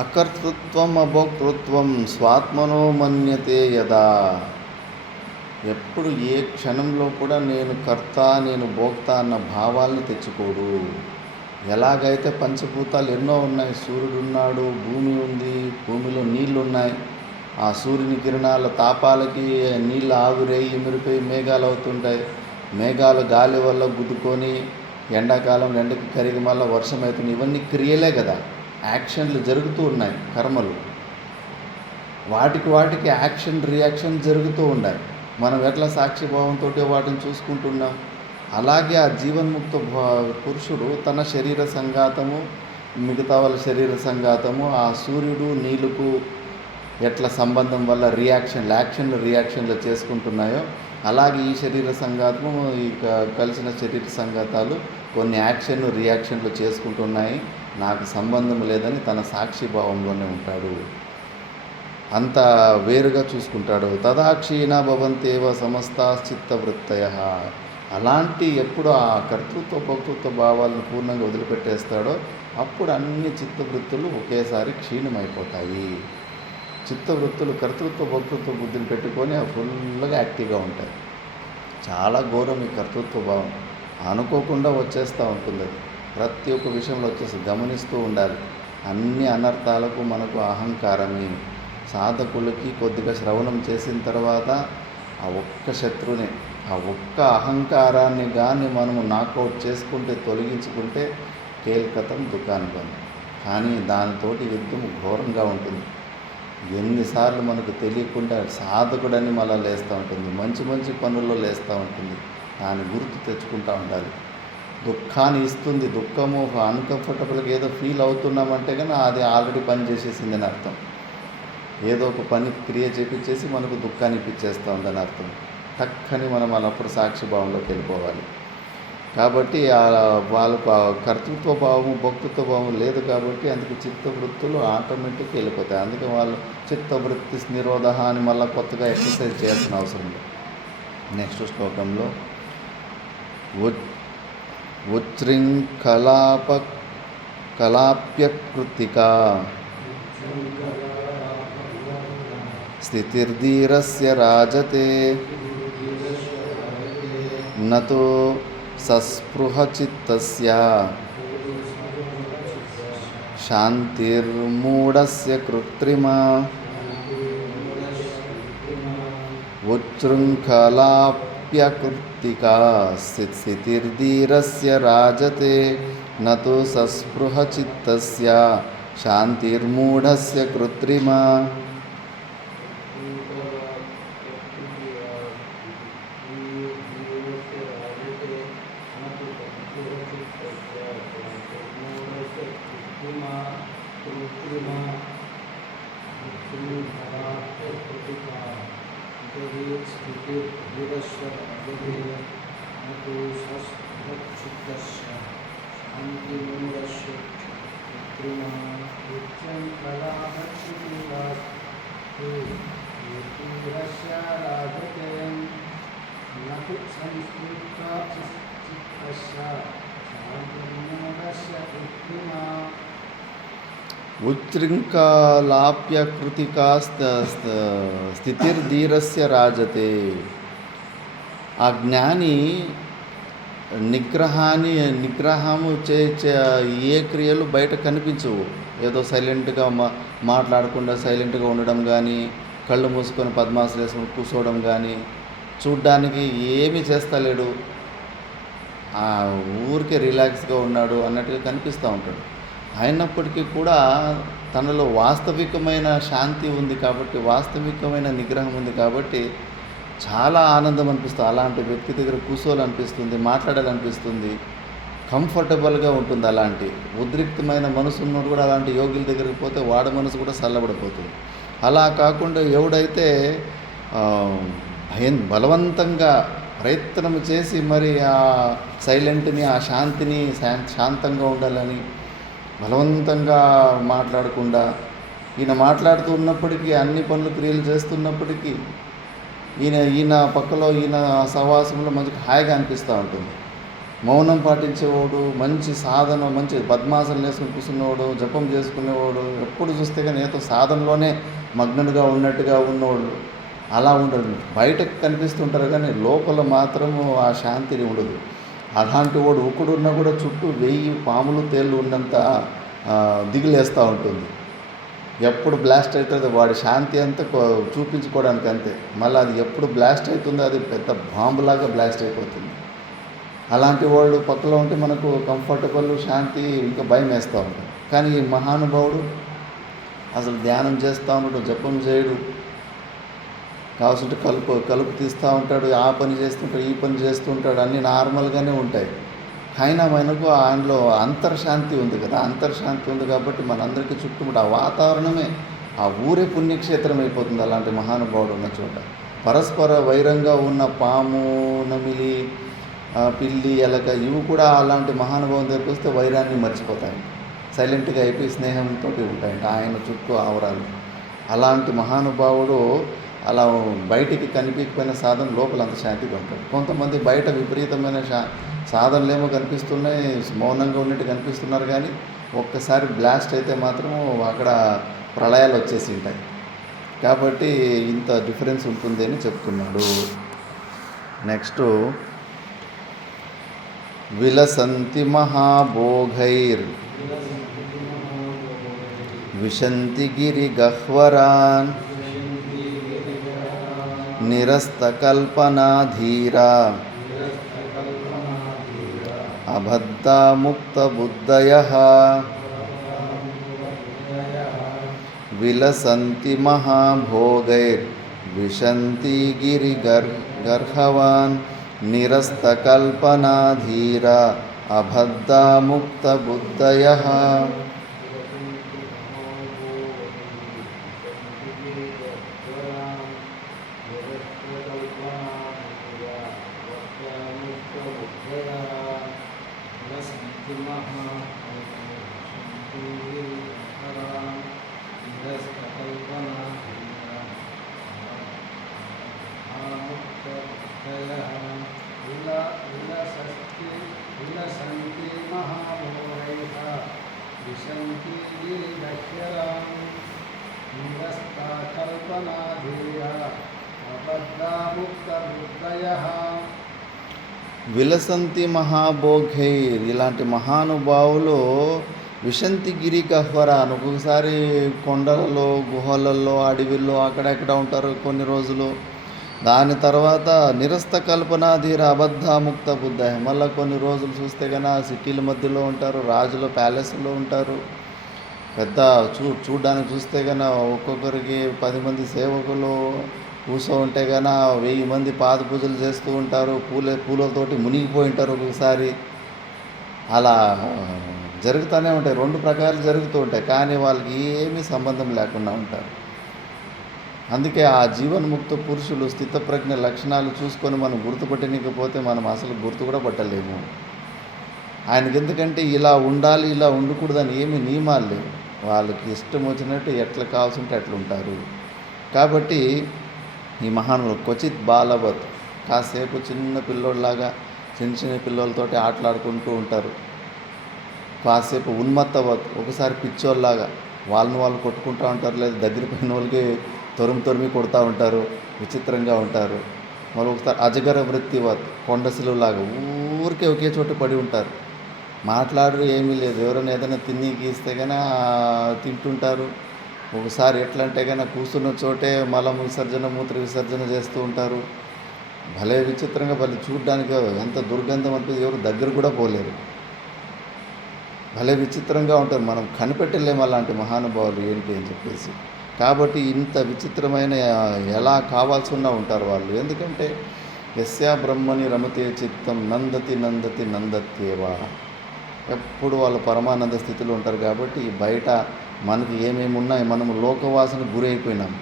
అకర్తృత్వం అభోక్తృత్వం స్వాత్మనో మన్యతే యదా. ఎప్పుడు ఏ క్షణంలో కూడా నేను కర్త నేను భోక్త అన్న భావాల్ని తెచ్చుకోడు. ఎలాగైతే పంచభూతాలు ఎన్నో ఉన్నాయి, సూర్యుడు ఉన్నాడు, భూమి ఉంది, భూమిలో నీళ్లు ఉన్నాయి, ఆ సూర్యుని కిరణాల తాపాలకి నీళ్ళు ఆవిరై ఎమిరిపోయి మేఘాలు అవుతుంటాయి, మేఘాలు గాలి వల్ల గుద్దుకొని ఎండాకాలం ఎండకి కరిగి మళ్ళీ వర్షం అవుతుంది. ఇవన్నీ క్రియలే కదా, యాక్షన్లు జరుగుతూ ఉన్నాయి, కర్మలు. వాటికి యాక్షన్ రియాక్షన్ జరుగుతూ ఉన్నాయి. మనం ఎట్లా సాక్షిభావంతో వాటిని చూసుకుంటున్నాం. అలాగే ఆ జీవన్ముక్త పురుషుడు తన శరీర సంఘాతము, మిగతా వాళ్ళ శరీర సంఘాతము, ఆ సూర్యుడు నీళ్ళకు ఎట్లా సంబంధం వల్ల యాక్షన్లు రియాక్షన్లు చేసుకుంటున్నాయో, అలాగే ఈ శరీర సంఘాతము ఈ కలిసిన శరీర సంఘాతాలు కొన్ని రియాక్షన్లు చేసుకుంటున్నాయి, నాకు సంబంధం లేదని తన సాక్షిభావంలోనే ఉంటాడు. అంత వేరుగా చూసుకుంటాడు. తదాక్షీణ భవంతేవ సమస్తాశ్చిత్తవృత్తయ. అలాంటి ఎప్పుడు ఆ కర్తృత్వ భోక్తృత్వ భావాలను పూర్ణంగా వదిలిపెట్టేస్తాడో అప్పుడు అన్ని చిత్తవృత్తులు ఒకేసారి క్షీణమైపోతాయి. చిత్తవృత్తులు కర్తృత్వ భోక్తృత్వ బుద్ధిని పెట్టుకొని ఫుల్గా యాక్టివ్గా ఉంటాయి. చాలా ఘోరం ఈ కర్తృత్వ భావం. అనుకోకుండా వచ్చేస్తూ ఉంటుంది. అది ప్రతి ఒక్క విషయంలో వచ్చేసి గమనిస్తూ ఉండాలి. అన్ని అనర్థాలకు మనకు అహంకారమే. సాధకులకి కొద్దిగా శ్రవణం చేసిన తర్వాత ఆ ఒక్క శత్రువుని, ఆ ఒక్క అహంకారాన్ని కానీ మనము నాకౌట్ చేసుకుంటే, తొలగించుకుంటే కేల్కతం దుకాన్ బంద్. కానీ దానితోటి యుద్ధం ఘోరంగా ఉంటుంది. ఎన్నిసార్లు మనకు తెలియకుండా సాధకుడని మళ్ళీ లేస్తూ ఉంటుంది, మంచి మంచి పనుల్లో లేస్తూ ఉంటుంది. దాన్ని గుర్తు తెచ్చుకుంటూ ఉండాలి. దుఃఖాన్ని ఇస్తుంది. దుఃఖము అన్కంఫర్టబుల్గా ఏదో ఫీల్ అవుతున్నామంటే కానీ అది ఆల్రెడీ పని చేసేసింది అని అర్థం. ఏదో ఒక పని క్రియ చేపించేసి మనకు దుఃఖాన్ని ఇప్పించేస్తూ ఉందని అర్థం. టక్కని మనం అప్పుడు సాక్షిభావంలోకి వెళ్ళిపోవాలి. కాబట్టి వాళ్ళకు కర్తృత్వ భావము భోక్తృత్వ భావం లేదు కాబట్టి అందుకు చిత్తవృత్తులు ఆటోమేటిక్గా వెళ్ళిపోతాయి. అందుకే వాళ్ళు చిత్తవృత్తి నిరోధ అని మళ్ళీ కొత్తగా ఎక్సర్సైజ్ చేయాల్సిన అవసరం లేదు. నెక్స్ట్ శ్లోకంలో కలాప్యకృతికా స్థితిర్ధీరస్య రాజతే నతో సస్పృహచిత్తస్య శాంతిర్మూఢస్య కృత్రిమా ఉచ్ఛృంఖలాప్యకృతికా స్థితిర్ధీరస్య రాజతే నతో సస్పృహచిత్తస్య శాంతిర్మూఢస్య కృత్రిమా. ఉచ్ఛృంఖలాప్యకృతికా స్థితిర్ధీరస్య రాజతే. ఆ జ్ఞాని నిగ్రహము ఏ క్రియలు బయట కనిపించవు. ఏదో సైలెంట్గా మాట్లాడకుండా సైలెంట్గా ఉండడం కానీ, కళ్ళు మూసుకొని పద్మాసనం వేసుకొని కూర్చోవడం కానీ, చూడ్డానికి ఏమీ చేస్తలేడు, ఆ ఊరికే రిలాక్స్గా ఉన్నాడు అన్నట్టుగా కనిపిస్తూ ఉంటాడు. అయినప్పటికీ కూడా తనలో వాస్తవికమైన శాంతి ఉంది కాబట్టి, వాస్తవికమైన నిగ్రహం ఉంది కాబట్టి చాలా ఆనందం అనిపిస్తుంది. అలాంటి వ్యక్తి దగ్గర కూర్చోవాలనిపిస్తుంది, మాట్లాడాలనిపిస్తుంది, కంఫర్టబుల్గా ఉంటుంది. అలాంటి ఉద్రిక్తమైన మనసు ఉన్నప్పుడు కూడా అలాంటి యోగుల దగ్గరికి పోతే వాడి మనసు కూడా చల్లబడిపోతుంది. అలా కాకుండా ఎవడైతే బలవంతంగా ప్రయత్నం చేసి మరి ఆ సైలెంట్ని, ఆ శాంతిని, శాంతంగా ఉండాలని బలవంతంగా మాట్లాడకుండా, ఈయన మాట్లాడుతూ ఉన్నప్పటికీ అన్ని పనులు క్రియలు చేస్తున్నప్పటికీ ఈయన పక్కలో ఈయన సహవాసంలో మంచిగా హాయిగా అనిపిస్తూ ఉంటుంది. మౌనం పాటించేవాడు, మంచి సాధన, మంచి పద్మాసనం వేసుకుని కూర్చున్నవాడు, జపం చేసుకునేవాడు, ఎప్పుడు చూస్తే కానీ ఏదో సాధనలోనే మగ్నుడిగా ఉన్నట్టుగా ఉన్నవాళ్ళు అలా ఉండదు. బయటకు కనిపిస్తుంటారు కానీ లోపల మాత్రము ఆ శాంతి ఉండదు. అలాంటి వాడు ఒకడున్నా కూడా చుట్టూ 1000 పాములు తేళ్ళు ఉన్నంత దిగులేస్తూ ఉంటుంది. ఎప్పుడు బ్లాస్ట్ అవుతుందో వాడి శాంతి అంతా చూపించుకోవడానికి అంతే. మళ్ళీ అది ఎప్పుడు బ్లాస్ట్ అవుతుందో అది పెద్ద బాంబులాగా బ్లాస్ట్ అయిపోతుంది. అలాంటి వాళ్ళు పక్కలో ఉంటే మనకు కంఫర్టబుల్, శాంతి, ఇంకా భయం వేస్తూ ఉంటాం. కానీ ఈ మహానుభావుడు అసలు ధ్యానం చేస్తూ ఉంటాడు, జపం చేయడు, కావాల్సింటే కలుపు తీస్తూ ఉంటాడు, ఆ పని చేస్తుంటాడు, ఈ పని చేస్తుంటాడు, అన్నీ నార్మల్గానే ఉంటాయి. అయినా మనకు ఆయనలో అంతర్శాంతి ఉంది కదా. అంతర్శాంతి ఉంది కాబట్టి మనందరికీ చుట్టుముట్టు ఆ వాతావరణమే, ఆ ఊరే పుణ్యక్షేత్రం అయిపోతుంది అలాంటి మహానుభావుడు ఉన్న చోట. పరస్పర వైరంగా ఉన్న పాము, నమిలి, పిల్లి, ఎలక ఇవి కూడా అలాంటి మహానుభావం దగ్గరికి వస్తే వైరాన్ని మర్చిపోతాయి, సైలెంట్గా అయిపోయి స్నేహంతో ఉంటాయంట ఆయన చుట్టూ ఆవరాలు. అలాంటి మహానుభావుడు అలా బయటికి కనిపించకపోయిన సాధన లోపల అంత శాంతిగా ఉంటాడు. కొంతమంది బయట విపరీతమైన సాధనలేమో కనిపిస్తున్నాయి, మౌనంగా ఉన్నట్టు కనిపిస్తున్నారు, కానీ ఒక్కసారి బ్లాస్ట్ అయితే మాత్రం అక్కడ ప్రళయాలు వచ్చేసి ఉంటాయి. కాబట్టి ఇంత డిఫరెన్స్ ఉంటుంది అని చెప్తున్నాడు. నెక్స్ట్, విలసంతి మహాభోగైర్ విశంతి గిరి గహ్వరాన్ నిరస్తకల్పనాధీరా అబద్ధాముక్తబుద్ధయః విలసంతి మహాభోగైర్ విశంతి గిరి గర్హవాన్ నిరస్తకల్పనాధీరా అబద్ధాముక్తబుద్ధయః. విలసంతి మహాభోగైర్, ఇలాంటి మహానుభావులు విశంతి గిరి గహ్వరాన్, ఒక్కొక్కసారి కొండలలో, గుహలలో, అడవిలో అక్కడెక్కడ ఉంటారు కొన్ని రోజులు. దాని తర్వాత నిరస్త కల్పనాధీర అబద్ధాముక్త బుద్ధ, మళ్ళీ కొన్ని రోజులు చూస్తే కన్నా సిటీల మధ్యలో ఉంటారు, రాజుల ప్యాలెస్లో ఉంటారు. పెద్ద చూడ్డానికి చూస్తే కన్నా ఒక్కొక్కరికి 10 మంది సేవకులు కూర్చో ఉంటే కన్నా 1000 మంది పాద పూజలు చేస్తూ ఉంటారు, పూలతోటి మునిగిపోయి ఉంటారు. ఒక్కొక్కసారి అలా జరుగుతూనే ఉంటాయి, 2 ప్రకారాలు జరుగుతూ ఉంటాయి, కానీ వాళ్ళకి ఏమీ సంబంధం లేకుండా ఉంటారు. అందుకే ఆ జీవన్ముక్త పురుషులు స్థితప్రజ్ఞ లక్షణాలు చూసుకొని మనం గుర్తుపట్టనికపోతే మనం అసలు గుర్తు కూడా పట్టలేము. ఆయనకి ఎందుకంటే ఇలా ఉండాలి, ఇలా ఉండకూడదని ఏమీ నియమాలు లేవు. వాళ్ళకి ఇష్టం వచ్చినట్టు ఎట్లా కావాల్సి ఉంటే అట్లా ఉంటారు. కాబట్టి ఈ మహానుభావులు క్వచిత్ బాలవత్, కాసేపు చిన్న పిల్లోళ్ళలాగా చిన్న పిల్లలతోటి ఆటలాడుకుంటూ ఉంటారు. కాసేపు ఉన్మత్తవత్, ఒకసారి పిచ్చోళ్ళలాగా వాళ్ళని వాళ్ళు కొట్టుకుంటూ ఉంటారు, లేదా దగ్గర పోయిన వాళ్ళకి తొరిమి కొడుతూ ఉంటారు, విచిత్రంగా ఉంటారు. మళ్ళీ ఒకసారి అజగర వృత్తివత్, కొండసిలులాగా ఊరికే ఒకే చోట పడి ఉంటారు, మాట్లాడరు, ఏమీ లేదు. ఎవరైనా ఏదైనా తిని గీస్తే కానీ తింటుంటారు. ఒకసారి ఎట్లా అంటే కన్నా కూర్చున్న చోటే మలం విసర్జన, మూత్ర విసర్జన చేస్తూ ఉంటారు. భలే విచిత్రంగా, భలే చూడడానికి ఎంత దుర్గంధం అంటే ఎవరు దగ్గర కూడా పోలేరు. భలే విచిత్రంగా ఉంటారు, మనం కనిపెట్టలేము అలాంటి మహానుభావులు ఏంటి అని చెప్పేసి. కాబట్టి ఇంత విచిత్రమైన ఎలా కావాల్సి ఉన్నా ఉంటారు వాళ్ళు. ఎందుకంటే యస్యా బ్రహ్మని రమతే చిత్తం నందతి నందతి నందత్యేవా, ఎప్పుడు వాళ్ళు పరమానంద స్థితిలో ఉంటారు. కాబట్టి బయట మనకి ఏమేమి ఉన్నాయి, మనము లోకవాసన గురైపోయినాం.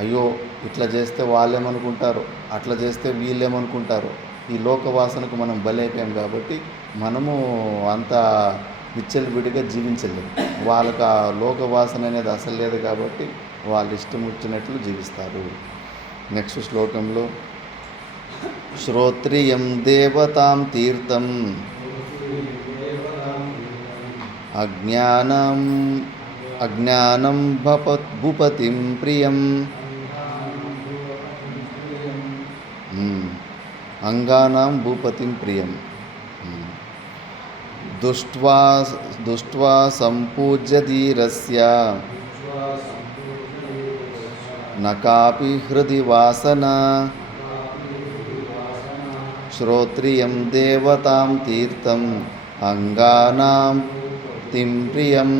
అయ్యో ఇట్లా చేస్తే వాళ్ళేమనుకుంటారు, అట్లా చేస్తే వీళ్ళేమనుకుంటారు, ఈ లోకవాసనకు మనం బలైపోయాం. కాబట్టి మనము అంత విచ్చలవిడిగా జీవించలేము. వాళ్ళకి ఆ లోకవాసన అనేది అసలు లేదు కాబట్టి వాళ్ళు ఇష్టం వచ్చినట్లు జీవిస్తారు. నెక్స్ట్ శ్లోకంలో శ్రోత్రియం దేవతాం తీర్థం అజ్ఞానం అజ్ఞానం భూపతిం ప్రియం. అంగానాం భూపతిం ప్రియం. దుష్ట్వా దుష్ట్వా సంపూజ్య ధీరస్య నకాపి హృది వాసన. శ్రోత్రియం దేవతాం తీర్థం అంగానాం తిం ప్రియం.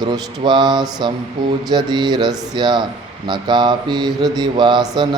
దృష్ట్వా సంపూజ్య ధీరస్య నకాపి హృది వాసన.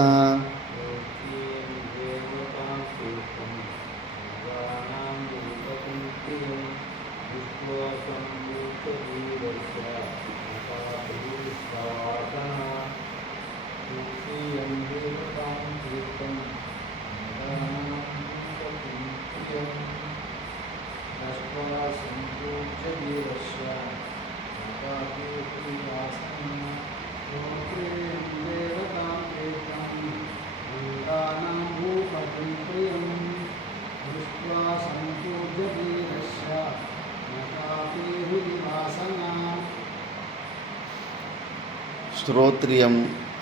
శ్రోత్రియం,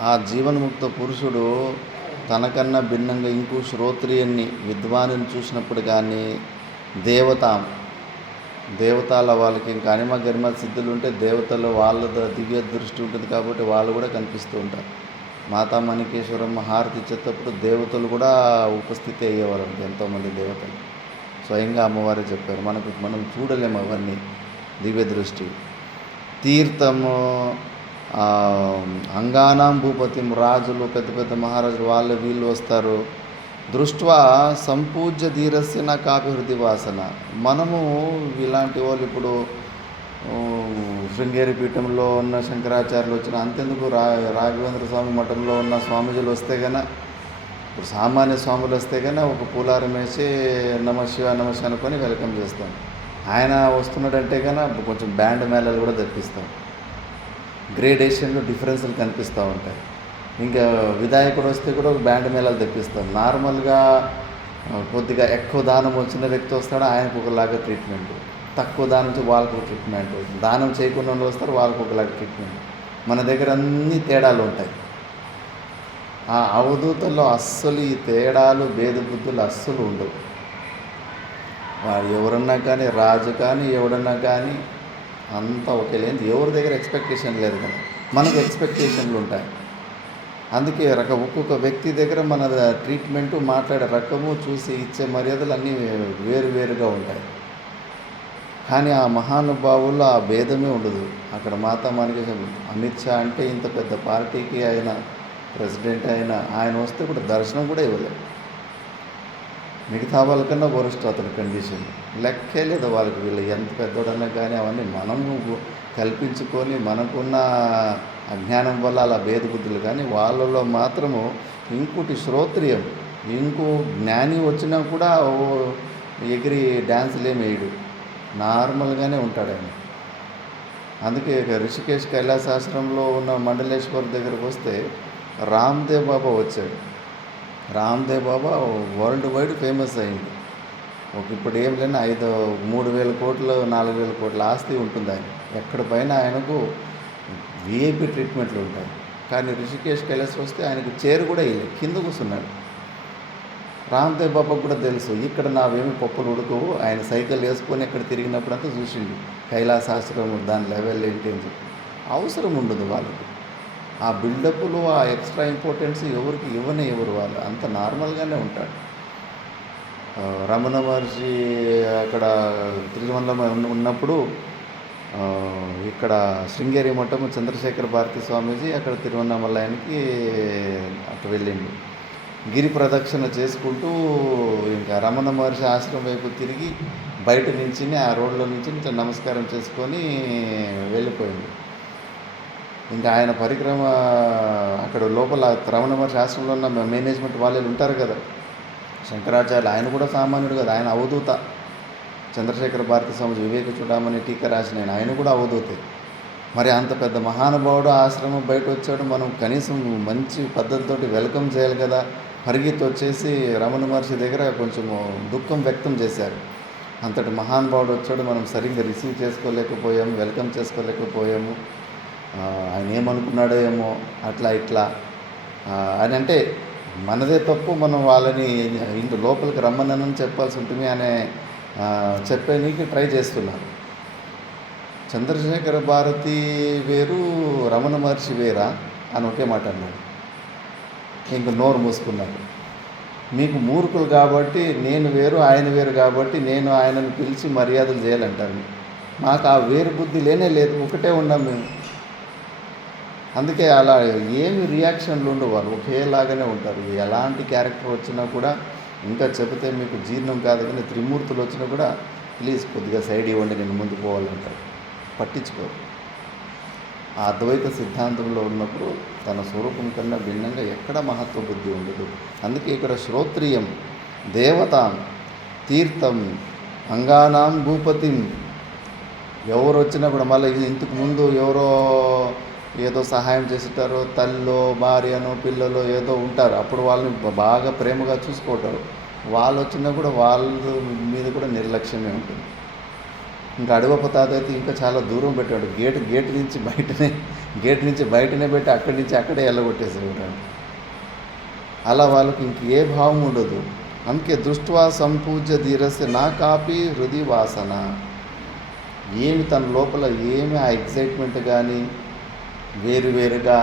ఆ జీవన్ముక్త పురుషుడు తనకన్నా భిన్నంగా ఇంకో శ్రోత్రియుని విద్వానిని చూసినప్పుడు కానీ దేవతాల వాళ్ళకి ఇంకా అనిమ గరిమ సిద్ధులు ఉంటే దేవతలు వాళ్ళ దివ్య దృష్టి ఉంటుంది కాబట్టి వాళ్ళు కూడా కనిపిస్తూ ఉంటారు. మాతా మణికేశ్వరమ్మ హారతి ఇచ్చేటప్పుడు దేవతలు కూడా ఉపస్థితి అయ్యేవారు. ఎంతోమంది దేవతలు స్వయంగా అమ్మవారే చెప్పారు. మనం చూడలేము అవన్నీ దివ్య దృష్టి. తీర్థము అంగానాం భూపతిం, రాజులు పెద్ద పెద్ద మహారాజులు వాళ్ళు వీళ్ళు వస్తారు. దృష్ట్వా సంపూజ్య ధీరస్య నా కాపి హృది వాసన. మనము ఇలాంటి వాళ్ళు ఇప్పుడు శృంగేరి పీఠంలో ఉన్న శంకరాచార్యులు వచ్చిన అంతెందుకు రాఘవేంద్ర స్వామి మఠంలో ఉన్న స్వామీజీలు వస్తే కన్నా, ఇప్పుడు సామాన్య స్వాములు వస్తే కన్నా ఒక పూలారం వేసి నమశివ అనుకొని వెల్కమ్ చేస్తాం. ఆయన వస్తున్నాడంటే కన్నా కొంచెం బ్యాండ్ మేళాలు కూడా తెప్పిస్తాం. గ్రేడేషన్లో డిఫరెన్స్లు కనిపిస్తూ ఉంటాయి. ఇంకా విధాయకుడు వస్తే కూడా ఒక బ్యాండ్ మేళాలు తెప్పిస్తాం. నార్మల్గా కొద్దిగా ఎక్కువ దానం వచ్చిన వ్యక్తి వస్తాడు, ఆయనకు ఒకలాగా ట్రీట్మెంట్. తక్కువ దానం నుంచి వాళ్ళకు ఒక ట్రీట్మెంట్. దానం చేయకుండా వాళ్ళు వస్తారు, వాళ్ళకు ఒకలాగా ట్రీట్మెంట్. మన దగ్గర అన్ని తేడాలు ఉంటాయి. ఆ అవధూతల్లో అస్సలు ఈ తేడాలు భేద బుద్ధులు అస్సలు ఉండవు. వాడు ఎవరన్నా కానీ, రాజు కానీ ఎవడన్నా కానీ అంతా ఒకే లేదు. ఎవరి దగ్గర ఎక్స్పెక్టేషన్ లేదు కదా, మనకు ఎక్స్పెక్టేషన్లు ఉంటాయి. అందుకే ఒక్కొక్క వ్యక్తి దగ్గర మన ట్రీట్మెంటు, మాట్లాడే రకము, చూసి ఇచ్చే మర్యాదలు అన్నీ వేరువేరుగా ఉంటాయి. కానీ ఆ మహానుభావుల్లో ఆ భేదమే ఉండదు. అక్కడ మాతా మణికేశ్వర అమిత్ షా అంటే ఇంత పెద్ద పార్టీకి ఆయన ప్రెసిడెంట్ ఆయన వస్తే కూడా దర్శనం కూడా ఇవ్వలేదు. మిగతా వాళ్ళకన్నా వరస్ట్ అతని కండిషన్ లెక్కే లేదు వాళ్ళకి. వీళ్ళు ఎంత పెద్దోడన్నా కానీ అవన్నీ మనము కల్పించుకొని మనకున్న అజ్ఞానం వల్ల అలా భేద బుద్ధులు. కానీ వాళ్ళలో మాత్రము ఇంకోటి శ్రోత్రియం, ఇంకో జ్ఞాని వచ్చినా కూడా ఎగిరి డ్యాన్సులు ఏమి వేయడు, నార్మల్గానే ఉంటాడు ఆయన. అందుకే రిషికేశ్ కైలాసాశ్రమంలో ఉన్న మండలేశ్వర్ దగ్గరకు వస్తే రామ్దేవ్ బాబా వచ్చాడు. రామ్దేవ్ బాబా వరల్డ్ వైడ్ ఫేమస్ అయింది. ఇప్పుడు ఏం లేని 3,000 కోట్లు 4,000 కోట్ల ఆస్తి ఉంటుంది ఆయన. ఎక్కడ పైన ఆయనకు విఐపి ట్రీట్మెంట్లు ఉంటాయి. కానీ రిషికేశ్ కైలాస్ వస్తే ఆయనకు చైర్ కూడా వేయలేదు, కింద కూర్చున్నాడు. రామ్దేవ్ బాబాకు కూడా తెలుసు ఇక్కడ నావేమి పప్పులు ఉడకవు. ఆయన సైకిల్ వేసుకొని ఎక్కడ తిరిగినప్పుడంతా చూసిండు కైలాసాశ్రమం దాని లెవెల్ ఏంటి అని చెప్పి. అవసరం ఉండదు వాళ్ళకి ఆ బిల్డప్లు, ఆ ఎక్స్ట్రా ఇంపార్టెన్స్ ఎవరికి ఎవరు వాళ్ళు అంత నార్మల్గానే ఉంటాడు. రమణ మహర్షి అక్కడ తిరుమలలో ఉన్నప్పుడు ఇక్కడ శృంగేరి మఠం చంద్రశేఖర భారతి స్వామీజీ అక్కడ తిరువన్నామలయానికి అటు వెళ్ళిండు. గిరి ప్రదక్షిణ చేసుకుంటూ ఇంకా రమణ మహర్షి ఆశ్రమం వైపు తిరిగి బయట నుంచి ఆ రోడ్లో నుంచి ఇట్లా నమస్కారం చేసుకొని వెళ్ళిపోయింది. ఇంకా ఆయన పరిక్రమ అక్కడ లోపల రమణ మహర్షి ఆశ్రమంలో ఉన్న మేనేజ్మెంట్ వాళ్ళు ఉంటారు కదా, శంకరాచార్యులు ఆయన కూడా సామాన్యుడు కదా, ఆయన అవధూత. చంద్రశేఖర భారతి స్వామి వివేక చూడమని టీకా రాసిన ఆయన కూడా అవధూతే. మరి అంత పెద్ద మహానుభావుడు ఆశ్రమం బయట వచ్చాడు, మనం కనీసం మంచి పద్ధతితోటి వెల్కమ్ చేయాలి కదా. పరిగెత్తి వచ్చేసి రమణ మహర్షి దగ్గర కొంచెం దుఃఖం వ్యక్తం చేశారు. అంతటి మహానుభావుడు వచ్చాడు, మనం సరిగ్గా రిసీవ్ చేసుకోలేకపోయాము, వెల్కమ్ చేసుకోలేకపోయాము. ఆయన ఏమనుకున్నాడో ఏమో అట్లా ఇట్లా అని అంటే మనదే తప్పు. మనం వాళ్ళని ఇంటి లోపలికి రమ్మనని చెప్పాల్సి ఉంటుంది అనే చెప్పడానికి ట్రై చేస్తున్నారు. చంద్రశేఖర భారతి వేరు, రమణ మహర్షి వేరా అని ఒకే మాట అన్నాడు. ఇంక నోరు మూసుకున్నాడు. మీకు మూర్ఖులు కాబట్టి నేను వేరు ఆయన వేరు కాబట్టి నేను ఆయనను పిలిచి మర్యాదలు చేయాలంటారు. మాకు ఆ వేరు బుద్ధి లేనే లేదు, ఒకటే ఉన్నాం మేము. అందుకే అలా ఏమి రియాక్షన్లు ఉండవు, వాళ్ళు ఒకేలాగానే ఉంటారు. ఎలాంటి క్యారెక్టర్ వచ్చినా కూడా ఇంకా చెబితే మీకు జీర్ణం కాదు, కానీ త్రిమూర్తులు వచ్చినా కూడా ప్లీజ్ కొద్దిగా సైడ్ ఇవ్వండి, నేను ముందు పోవాలంటారు. పట్టించుకోరు. ఆ అద్వైత సిద్ధాంతంలో ఉన్నప్పుడు తన స్వరూపం కన్నా భిన్నంగా ఎక్కడ మహత్వ బుద్ధి ఉండదు. అందుకే ఇక్కడ శ్రోత్రియం దేవతాం తీర్థం అంగానాం భూపతిం. ఎవరు వచ్చినా కూడా మళ్ళీ ఇంతకు ముందు ఎవరో ఏదో సహాయం చేస్తుంటారో, తల్లో భార్యనో పిల్లలో ఏదో ఉంటారు, అప్పుడు వాళ్ళని బాగా ప్రేమగా చూసుకుంటారు. వాళ్ళు వచ్చినా కూడా వాళ్ళ మీద కూడా నిర్లక్ష్యమే ఉంటుంది. ఇంకా అడవప్ప తాత అయితే ఇంకా చాలా దూరం పెట్టాడు. గేట్ నుంచి బయటనే పెట్టి అక్కడి నుంచి అక్కడే వెళ్ళగొట్టేసేవాడు. అలా వాళ్ళకి ఇంక ఏ భావం ఉండదు. అందుకే దృష్ట్వా సంపూజ్య ధీరస్య నా కాపీ హృది వాసన. ఏమి తన లోపల ఏమి ఆ ఎగ్జైట్మెంట్ కానీ వేరువేరుగా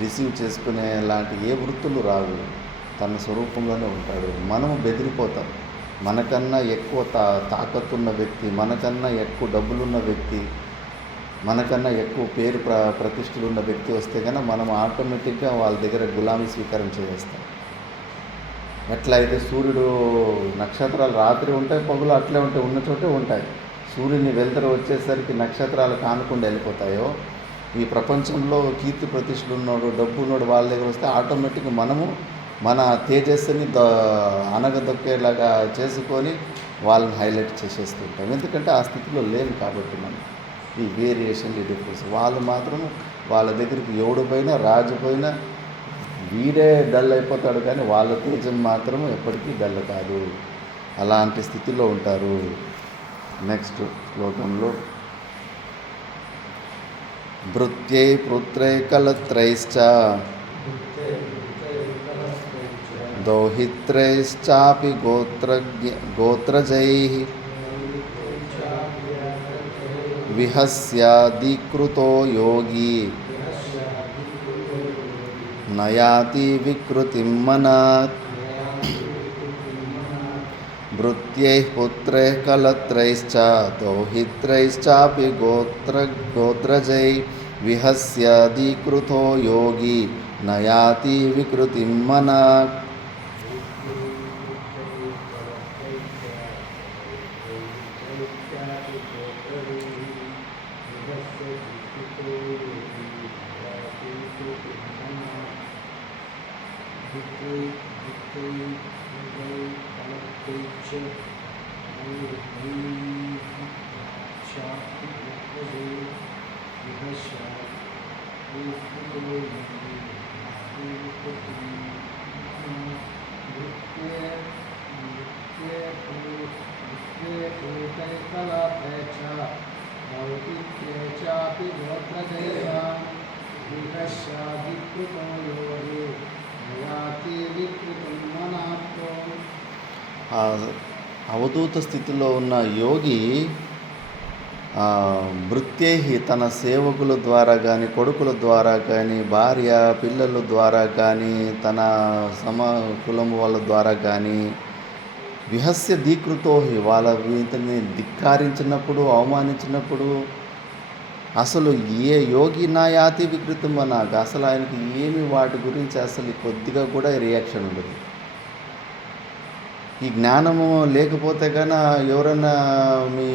రిసీవ్ చేసుకునే లాంటి ఏ వృత్తులు రావు. తన స్వరూపంలోనే ఉంటాడు. మనము బెదిరిపోతాం. మనకన్నా ఎక్కువ తాకత్తున్న వ్యక్తి, మనకన్నా ఎక్కువ డబ్బులున్న వ్యక్తి, మనకన్నా ఎక్కువ పేరు ప్రతిష్టలు ఉన్న వ్యక్తి వస్తే కనుక మనం ఆటోమేటిక్గా వాళ్ళ దగ్గర గులామీ స్వీకారం చేస్తాం. ఎట్లా అయితే సూర్యుడు నక్షత్రాలు రాత్రి ఉంటాయి, పగులు అట్లే ఉంటాయి, ఉన్న చోటే ఉంటాయి. సూర్యుని వెలుతురు వచ్చేసరికి నక్షత్రాలు కానకుండా వెళ్ళిపోతాయో, ఈ ప్రపంచంలో కీర్తి ప్రతిష్టలు ఉన్నాడు, డబ్బు ఉన్నాడు వాళ్ళ దగ్గర వస్తే ఆటోమేటిక్గా మనము మన తేజస్సుని అనగదొక్కేలాగా చేసుకొని వాళ్ళని హైలైట్ చేసేస్తుంటాం. ఎందుకంటే ఆ స్థితిలో లేము కాబట్టి మనం ఈ వేరియేషన్, ఈ డిఫరెన్స్. వాళ్ళు మాత్రం వాళ్ళ దగ్గరికి ఎవడు పోయినా రాజు పోయినా వీడే డల్ అయిపోతాడు, కానీ వాళ్ళ తేజం మాత్రం ఎప్పటికీ డల్ కాదు. అలాంటి స్థితిలో ఉంటారు. నెక్స్ట్ శ్లోకంలో భృత్యై పుత్రై కలత్రైశ్చ దౌహిత్రైశ్చాపి గోత్రజైః విహస్యాదికృతో యోగి నయాతి వికృతిం మనాత్. భృత్యైః పుత్రైః కలత్రైశ్చ దౌహిత్రైశ్చాపి గోత్రజైః విహస్యాదికృతో యోగి నయాతి వికృతిం మనాత్. అవధూత స్థితిలో ఉన్న యోగి భృత్యై తన సేవకుల ద్వారా కానీ, కొడుకుల ద్వారా కానీ, భార్య పిల్లల ద్వారా కానీ, తన కులము వాళ్ళ ద్వారా కానీ విహస్య దీకృతో వాళ్ళ వీటిని ధిక్కారించినప్పుడు, అవమానించినప్పుడు అసలు ఏ యోగి నా యాతి వికృతం నాకు అసలు ఆయనకి ఏమి వాటి గురించి అసలు కొద్దిగా కూడా రియాక్షన్ ఉండదు. ఈ జ్ఞానము లేకపోతే కన్నా ఎవరన్నా మీ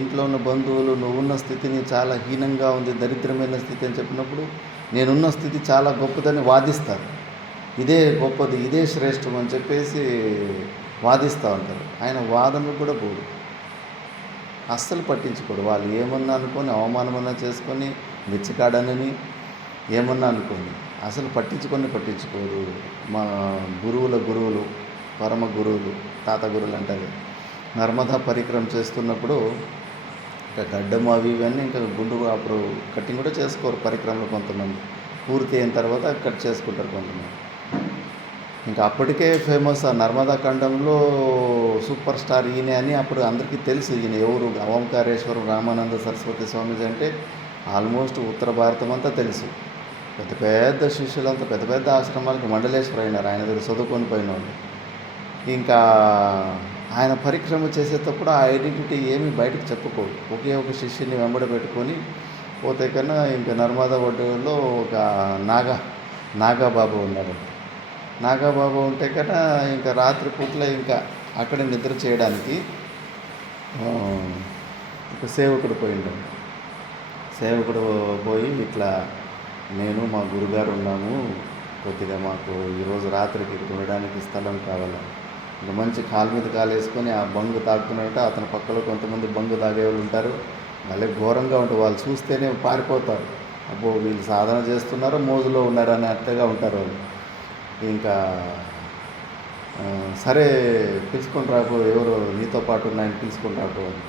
ఇంట్లో ఉన్న బంధువులు నువ్వున్న స్థితిని చాలా హీనంగా ఉంది, దరిద్రమైన స్థితి అని చెప్పినప్పుడు నేనున్న స్థితి చాలా గొప్పదని వాదిస్తారు. ఇదే గొప్పది, ఇదే శ్రేష్టం అని చెప్పేసి వాదిస్తూ ఉంటారు. ఆయన వాదనలు కూడా పోడు, అస్సలు పట్టించుకోడు. వాళ్ళు ఏమన్నా అనుకొని అవమానమన్నా చేసుకొని మెచ్చికాడనని ఏమన్నా అనుకోని అసలు పట్టించుకోరు. మా గురువులు పరమ గురువులు, తాత గురువులు అంటారు, నర్మదా పరిక్రమ చేస్తున్నప్పుడు ఇంకా గడ్డం అవి ఇవన్నీ ఇంకా గుండు అప్పుడు కటింగ్ కూడా చేసుకోరు పరిక్రమలో కొంతమంది. పూర్తి అయిన తర్వాత కట్ చేసుకుంటారు కొంతమంది. ఇంకా అప్పటికే ఫేమస్ ఆ నర్మదా ఖండంలో సూపర్ స్టార్ ఈయన అని అప్పుడు అందరికీ తెలుసు. ఈయన ఎవరు, ఓంకారేశ్వరం రామానంద సరస్వతి స్వామీజీ అంటే ఆల్మోస్ట్ ఉత్తర భారతం అంతా తెలుసు. పెద్ద పెద్ద శిష్యులంతా పెద్ద పెద్ద ఆశ్రమాలకు మండలేశ్వర అయినారు ఆయన దగ్గర చదువుకొని పోయిన వాళ్ళు. ఇంకా ఆయన పరిక్రమ చేసేటప్పుడు ఆ ఐడెంటిటీ ఏమీ బయటకు చెప్పుకోడు. ఒకే ఒక శిష్యుని వెంబడి పెట్టుకొని పోతే కన్నా ఇంకా నర్మదా ఒడ్డులో ఒక నాగాబాబా ఉన్నాడు. నాగాబాబా ఉంటే కన్నా ఇంకా రాత్రి పూట్ల ఇంకా అక్కడే నిద్ర చేయడానికి ఒక సేవకుడు పోయిండు. సేవకుడు పోయి ఇట్లా నేను మా గురుగారు ఉన్నాము, కొద్దిగా మాకు ఈరోజు రాత్రికి ఇక్కడ ఉండడానికి స్థలం కావాలి. ఇంకా మంచి కాలు మీద కాలు వేసుకొని ఆ బంగు తాగుతున్నట్టు అతని పక్కలో కొంతమంది బంగు తాగేవాళ్ళు ఉంటారు. మళ్ళీ ఘోరంగా ఉంటుంది, వాళ్ళు చూస్తేనే పారిపోతారు. అబ్బో వీళ్ళు సాధన చేస్తున్నారో మోజులో ఉన్నారో అన్నట్టుగా ఉంటారు వాళ్ళు. ఇంకా సరే పిలుచుకొని రాకు, ఎవరు నీతో పాటు ఉన్నాయని పిలుచుకొని రాకు అని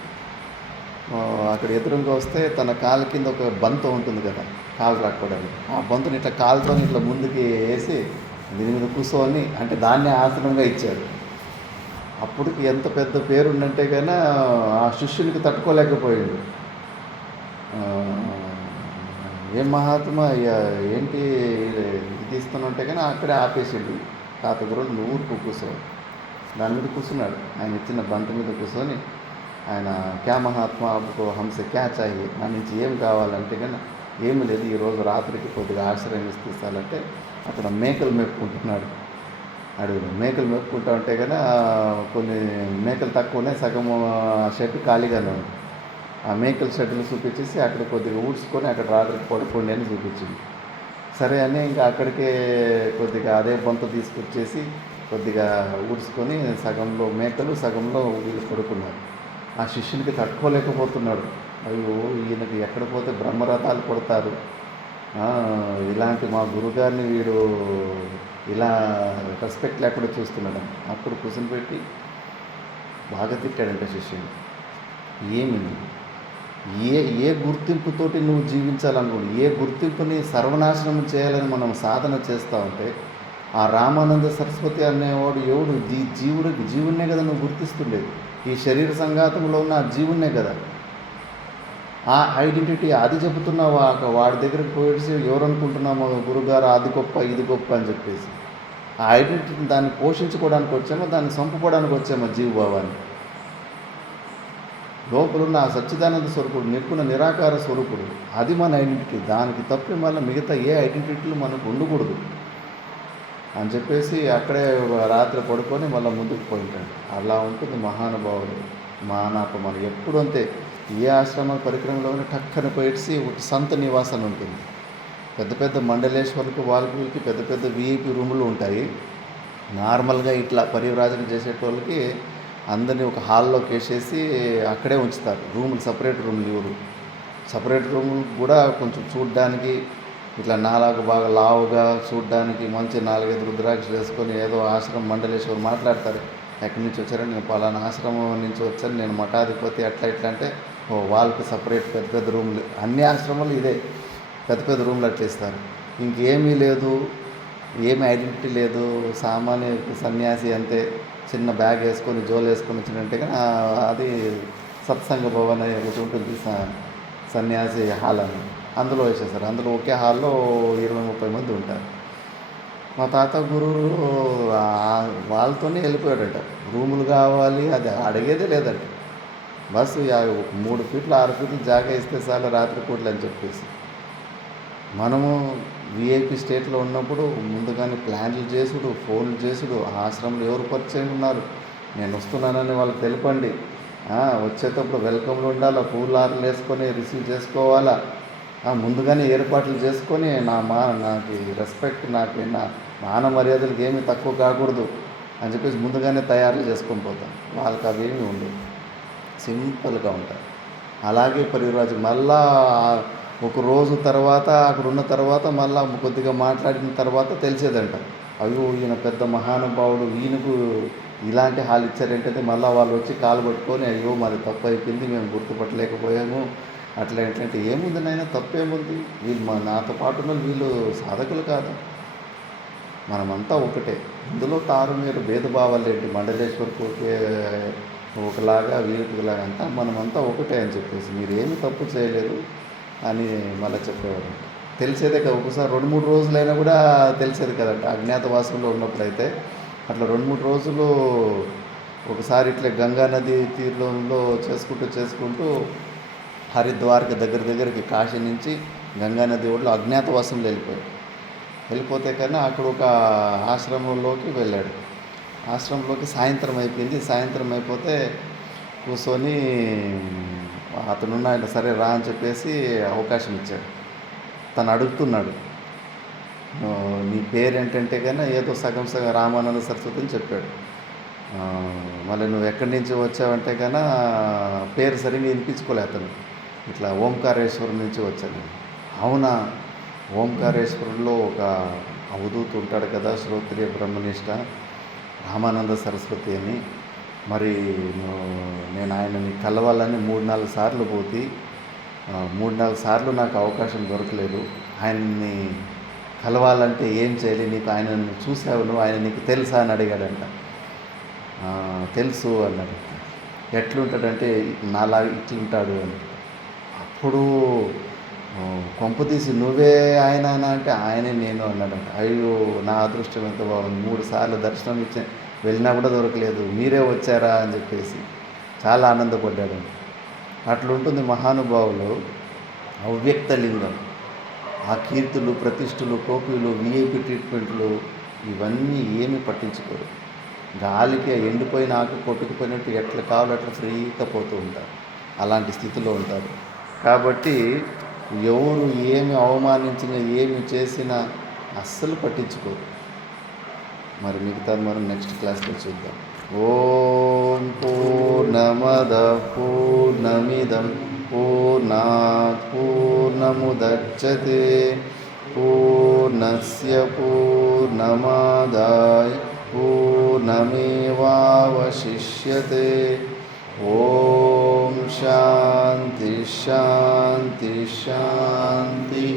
అక్కడ ఎదురుగా వస్తే తన కాలు కింద ఒక బంతు ఉంటుంది కదా, కాలు రాకపోవడానికి. ఆ బంతుని ఇట్లా కాలుతో ఇట్లా ముందుకి వేసి దీని మీద కూర్చొని అంటే దాన్నే ఆసనంగా ఇచ్చారు. అప్పటికి ఎంత పెద్ద పేరుందంటే కన్నా ఆ శిష్యునికి తట్టుకోలేకపోయాడు. ఏం మహాత్మా ఏంటి ఇది ఇస్తున్నంటే కానీ అక్కడే ఆపేసిండు. తాత గురు నువ్వు ఊరుకు కూర్చో, దాని మీద కూర్చున్నాడు. ఆయన ఇచ్చిన బంత మీద కూర్చొని ఆయన క్యా మహాత్మా అప్పుకో హంసే క్యా చాయి, నా నుంచి ఏం కావాలంటే కానీ ఏమి లేదు, ఈరోజు రాత్రికి కొద్దిగా ఆశ్రయం ఇస్తాలంటే అక్కడ మేకలు మేపుకుంటున్నాడు. అడవిలో మేకలు మేపుకుంటా ఉంటే కానీ కొన్ని మేకలు తక్కువనే సగం షెడ్ ఖాళీగానే ఉంది. ఆ మేకల షెడ్లు చూపించేసి అక్కడ కొద్దిగా ఊడ్చుకొని అక్కడ రాత్రికి పడుకోండి అని చూపించింది. సరే అని ఇంకా అక్కడికే కొద్దిగా అదే బొంత తీసుకొచ్చేసి కొద్దిగా ఊడ్చుకొని సగంలో మేకలు సగంలో వీళ్ళు పడుకున్నారు. ఆ శిష్యునికి తట్టుకోలేకపోతున్నాడు. అయ్యో ఈయనకి ఎక్కడ పోతే బ్రహ్మరథాలు కొడతారు, ఇలాంటి మా గురుగారిని వీడు ఇలా రెస్పెక్ట్ లేకుండా చూస్తున్నాడు. అప్పుడు కూర్చొని పెట్టి బాగా తిట్టాడంట శిష్యుని. ఏమి ఏ గుర్తింపుతోటి నువ్వు జీవించాలనుకోండి, ఏ గుర్తింపుని సర్వనాశనం చేయాలని మనం సాధన చేస్తూ ఉంటే ఆ రామానంద సరస్వతి అనేవాడు ఎవడు జీవున్నే కదా నువ్వు గుర్తిస్తుండేది. ఈ శరీర సంఘాతంలో ఉన్న ఆ జీవున్నే కదా, ఆ ఐడెంటిటీ అది చెబుతున్నావు. వాడి దగ్గరికి పోయేసి ఎవరు అనుకుంటున్నామో గురుగారు అది గొప్ప ఇది గొప్ప అని చెప్పేసి ఆ ఐడెంటిటీని దాన్ని పోషించుకోవడానికి వచ్చామో దాన్ని చంపుకోవడానికి వచ్చామో జీవభావాన్ని. లోపలున్న ఆ సచ్చిదానంద స్వరూపుడు నిర్గుణ నిరాకార స్వరూపుడు అది మన ఐడెంటిటీ. దానికి తప్పి మళ్ళీ మిగతా ఏ ఐడెంటిటీలు మనకు ఉండకూడదు అని చెప్పేసి అక్కడే రాత్రి పడుకొని మళ్ళీ ముందుకు పోయింటాడు. అలా ఉంటుంది మహానుభావుడు మనం ఎప్పుడు అంతే. ఏ ఆశ్రమ పరిక్రమలోనే టక్కన పోయేసి ఒక సంత నివాసం ఉంటుంది. పెద్ద పెద్ద మండలేశ్వరులకు వాళ్ళకి పెద్ద పెద్ద విఐపి రూములు ఉంటాయి. నార్మల్గా ఇట్లా పరివ్రాజన చేసేటోళ్ళకి అందరినీ ఒక హాల్లోకి వేసేసి అక్కడే ఉంచుతారు. రూములు సపరేట్ రూములు ఇవ్వరు. సపరేట్ రూములు కూడా కొంచెం చూడ్డానికి ఇట్లా నాలాగు బాగా లావుగా చూడ్డానికి మంచి 4-5 రుద్రాక్షలు వేసుకొని ఏదో ఆశ్రమం మండలేశ్వరు మాట్లాడతారు. ఎక్కడి నుంచి వచ్చారని, నేను పలానా ఆశ్రమం నుంచి వచ్చాను, నేను మఠాధిపతి అట్లా ఇట్లా అంటే వాళ్ళకి సపరేట్ పెద్ద పెద్ద రూములు. అన్ని ఆశ్రమాలు ఇదే పెద్ద పెద్ద రూములు అట్లా ఇస్తారు. ఇంకేమీ లేదు, ఏమి ఐడెంటిటీ లేదు, సామాన్య సన్యాసి అంతే. చిన్న బ్యాగ్ వేసుకొని జోలు వేసుకొని వచ్చినట్టే కానీ అది సత్సంగ భవన్ అని ఒకటి ఉంటుంది, సన్యాసి హాల్ అని, అందులో వేసేస్తారు. అందులో ఒకే హాల్లో 20-30 మంది ఉంటారు. మా తాత గురువు వాళ్ళతోనే వెళ్ళిపోయాడట. రూములు కావాలి అది అడిగేదే లేదట. బస్సు 3 ఫీట్లు 6 ఫీట్లు జాగా ఇస్తే చాలు రాత్రి పూటలు అని చెప్పేసి. మనము విఐపి స్టేట్లో ఉన్నప్పుడు ముందుగానే ప్లాన్లు చేసుడు, ఫోన్లు చేసుడు, ఆశ్రమంలో ఎవరు పరిచయం ఉన్నారు, నేను వస్తున్నానని వాళ్ళకి తెలపండి, వచ్చేటప్పుడు వెల్కమ్లు ఉండాలా, పూలార్లు వేసుకొని రిసీవ్ చేసుకోవాలా, ముందుగానే ఏర్పాట్లు చేసుకొని నాకు రెస్పెక్ట్, నాకు నా మాన మర్యాదలకు ఏమీ తక్కువ కాకూడదు అని చెప్పేసి ముందుగానే తయారు చేసుకొని పోతాం. వాళ్ళకి అవేమీ ఉండవు, సింపుల్గా ఉంటాయి. అలాగే పరివ్రాజు మళ్ళా ఒక రోజు తర్వాత అక్కడ ఉన్న తర్వాత మళ్ళీ కొద్దిగా మాట్లాడిన తర్వాత తెలిసేదంట, అయ్యో ఈయన పెద్ద మహానుభావుడు, ఈయనకు ఇలాంటి హాల్ ఇచ్చారేంటంటే మళ్ళీ వాళ్ళు వచ్చి కాలు పట్టుకొని అయ్యో మాది తప్పు అయిపోయింది, మేము గుర్తుపట్టలేకపోయాము, అట్లా ఏంటంటే ఏముంది నాయన, తప్పేముంది, వీళ్ళు నాతో పాటు ఉన్న వీళ్ళు సాధకులు కాదు, మనమంతా ఒకటే, ఇందులో తారుమేరు భేదభావాలు ఏంటి, మండలేశ్వరికి ఒకలాగా వీరికి ఒకలాగా, అంతా మనమంతా ఒకటే అని చెప్పేసి మీరు ఏమి తప్పు చేయలేదు అని మళ్ళీ చెప్పేవారు. తెలిసేదే కదా, ఒకసారి 2-3 రోజులైనా కూడా తెలిసేది కదంట. అజ్ఞాతవాసంలో ఉన్నప్పుడైతే అట్లా 2-3 రోజులు ఒకసారి ఇట్లా గంగా నది తీరంలో చేసుకుంటూ హరిద్వార్కి దగ్గరికి కాశీ నుంచి గంగా నది ఒడ్లో అజ్ఞాతవాసంలో వెళ్ళిపోతే కన్నా అక్కడ ఒక ఆశ్రమంలోకి వెళ్ళాడు. ఆశ్రమంలోకి సాయంత్రం అయిపోయింది. సాయంత్రం అయిపోతే కూర్చొని అతనున్న ఆయన సరే రా అని చెప్పేసి అవకాశం ఇచ్చాడు. తను అడుగుతున్నాడు, నీ పేరేంటంటే కన్నా ఏదో సగం రామానంద సరస్వతి అని చెప్పాడు. మళ్ళీ నువ్వు ఎక్కడి నుంచి వచ్చావంటే కన్నా పేరు సరిగ్గా వినిపించుకోలే అతను. ఇట్లా ఓంకారేశ్వరం నుంచి వచ్చాను. అవునా, ఓంకారేశ్వరంలో ఒక అవధూత ఉంటాడు కదా, శ్రోత్రియ బ్రహ్మనిష్ట రామానంద సరస్వతి అని, మరి నేను ఆయనని కలవాలని 3-4 సార్లు పోతే 3-4 సార్లు నాకు అవకాశం దొరకలేదు. ఆయన్ని కలవాలంటే ఏం చేయాలి, నీకు ఆయనను చూసావు, నువ్వు ఆయన నీకు తెలుసా అని అడిగాడంట. తెలుసు అన్నాడు. ఎట్లుంటాడంటే నాలాగా ఇట్లుంటాడు అని. అప్పుడు కొంపతీసి నువ్వే ఆయన అంటే ఆయనే నేను అన్నాడంట. అయ్యో నా అదృష్టం ఎంత బాగుంది, 3 సార్లు దర్శనం వెళ్ళినా కూడా దొరకలేదు, మీరే వచ్చారా అని చెప్పేసి చాలా ఆనందపడ్డాడంట. అట్లుంటుంది మహానుభావులు అవ్యక్త లింగం. ఆ కీర్తులు, ప్రతిష్ఠలు, టోపీలు, విఐపి ట్రీట్మెంట్లు ఇవన్నీ ఏమి పట్టించుకోరు. గాలికి ఎండిపోయిన ఆకు కొట్టుకుపోయినట్టు ఎట్లా కావాలో అట్లా ఫ్రీగా పోతూ ఉంటారు. అలాంటి స్థితిలో ఉంటారు. కాబట్టి ఎవరు ఏమి అవమానించినా ఏమి చేసినా అస్సలు పట్టించుకోరు. మరి మిగతా మనం నెక్స్ట్ క్లాస్లో చూద్దాం. ఓం పూర్ణమద పూర్ణమిదం పూర్ణాత్ పూర్ణముదచ్యతే పూర్ణస్య పూర్ణమాదాయ పూర్ణమేవావశిష్యతే. ఓం శాంతి శాంతి శాంతి.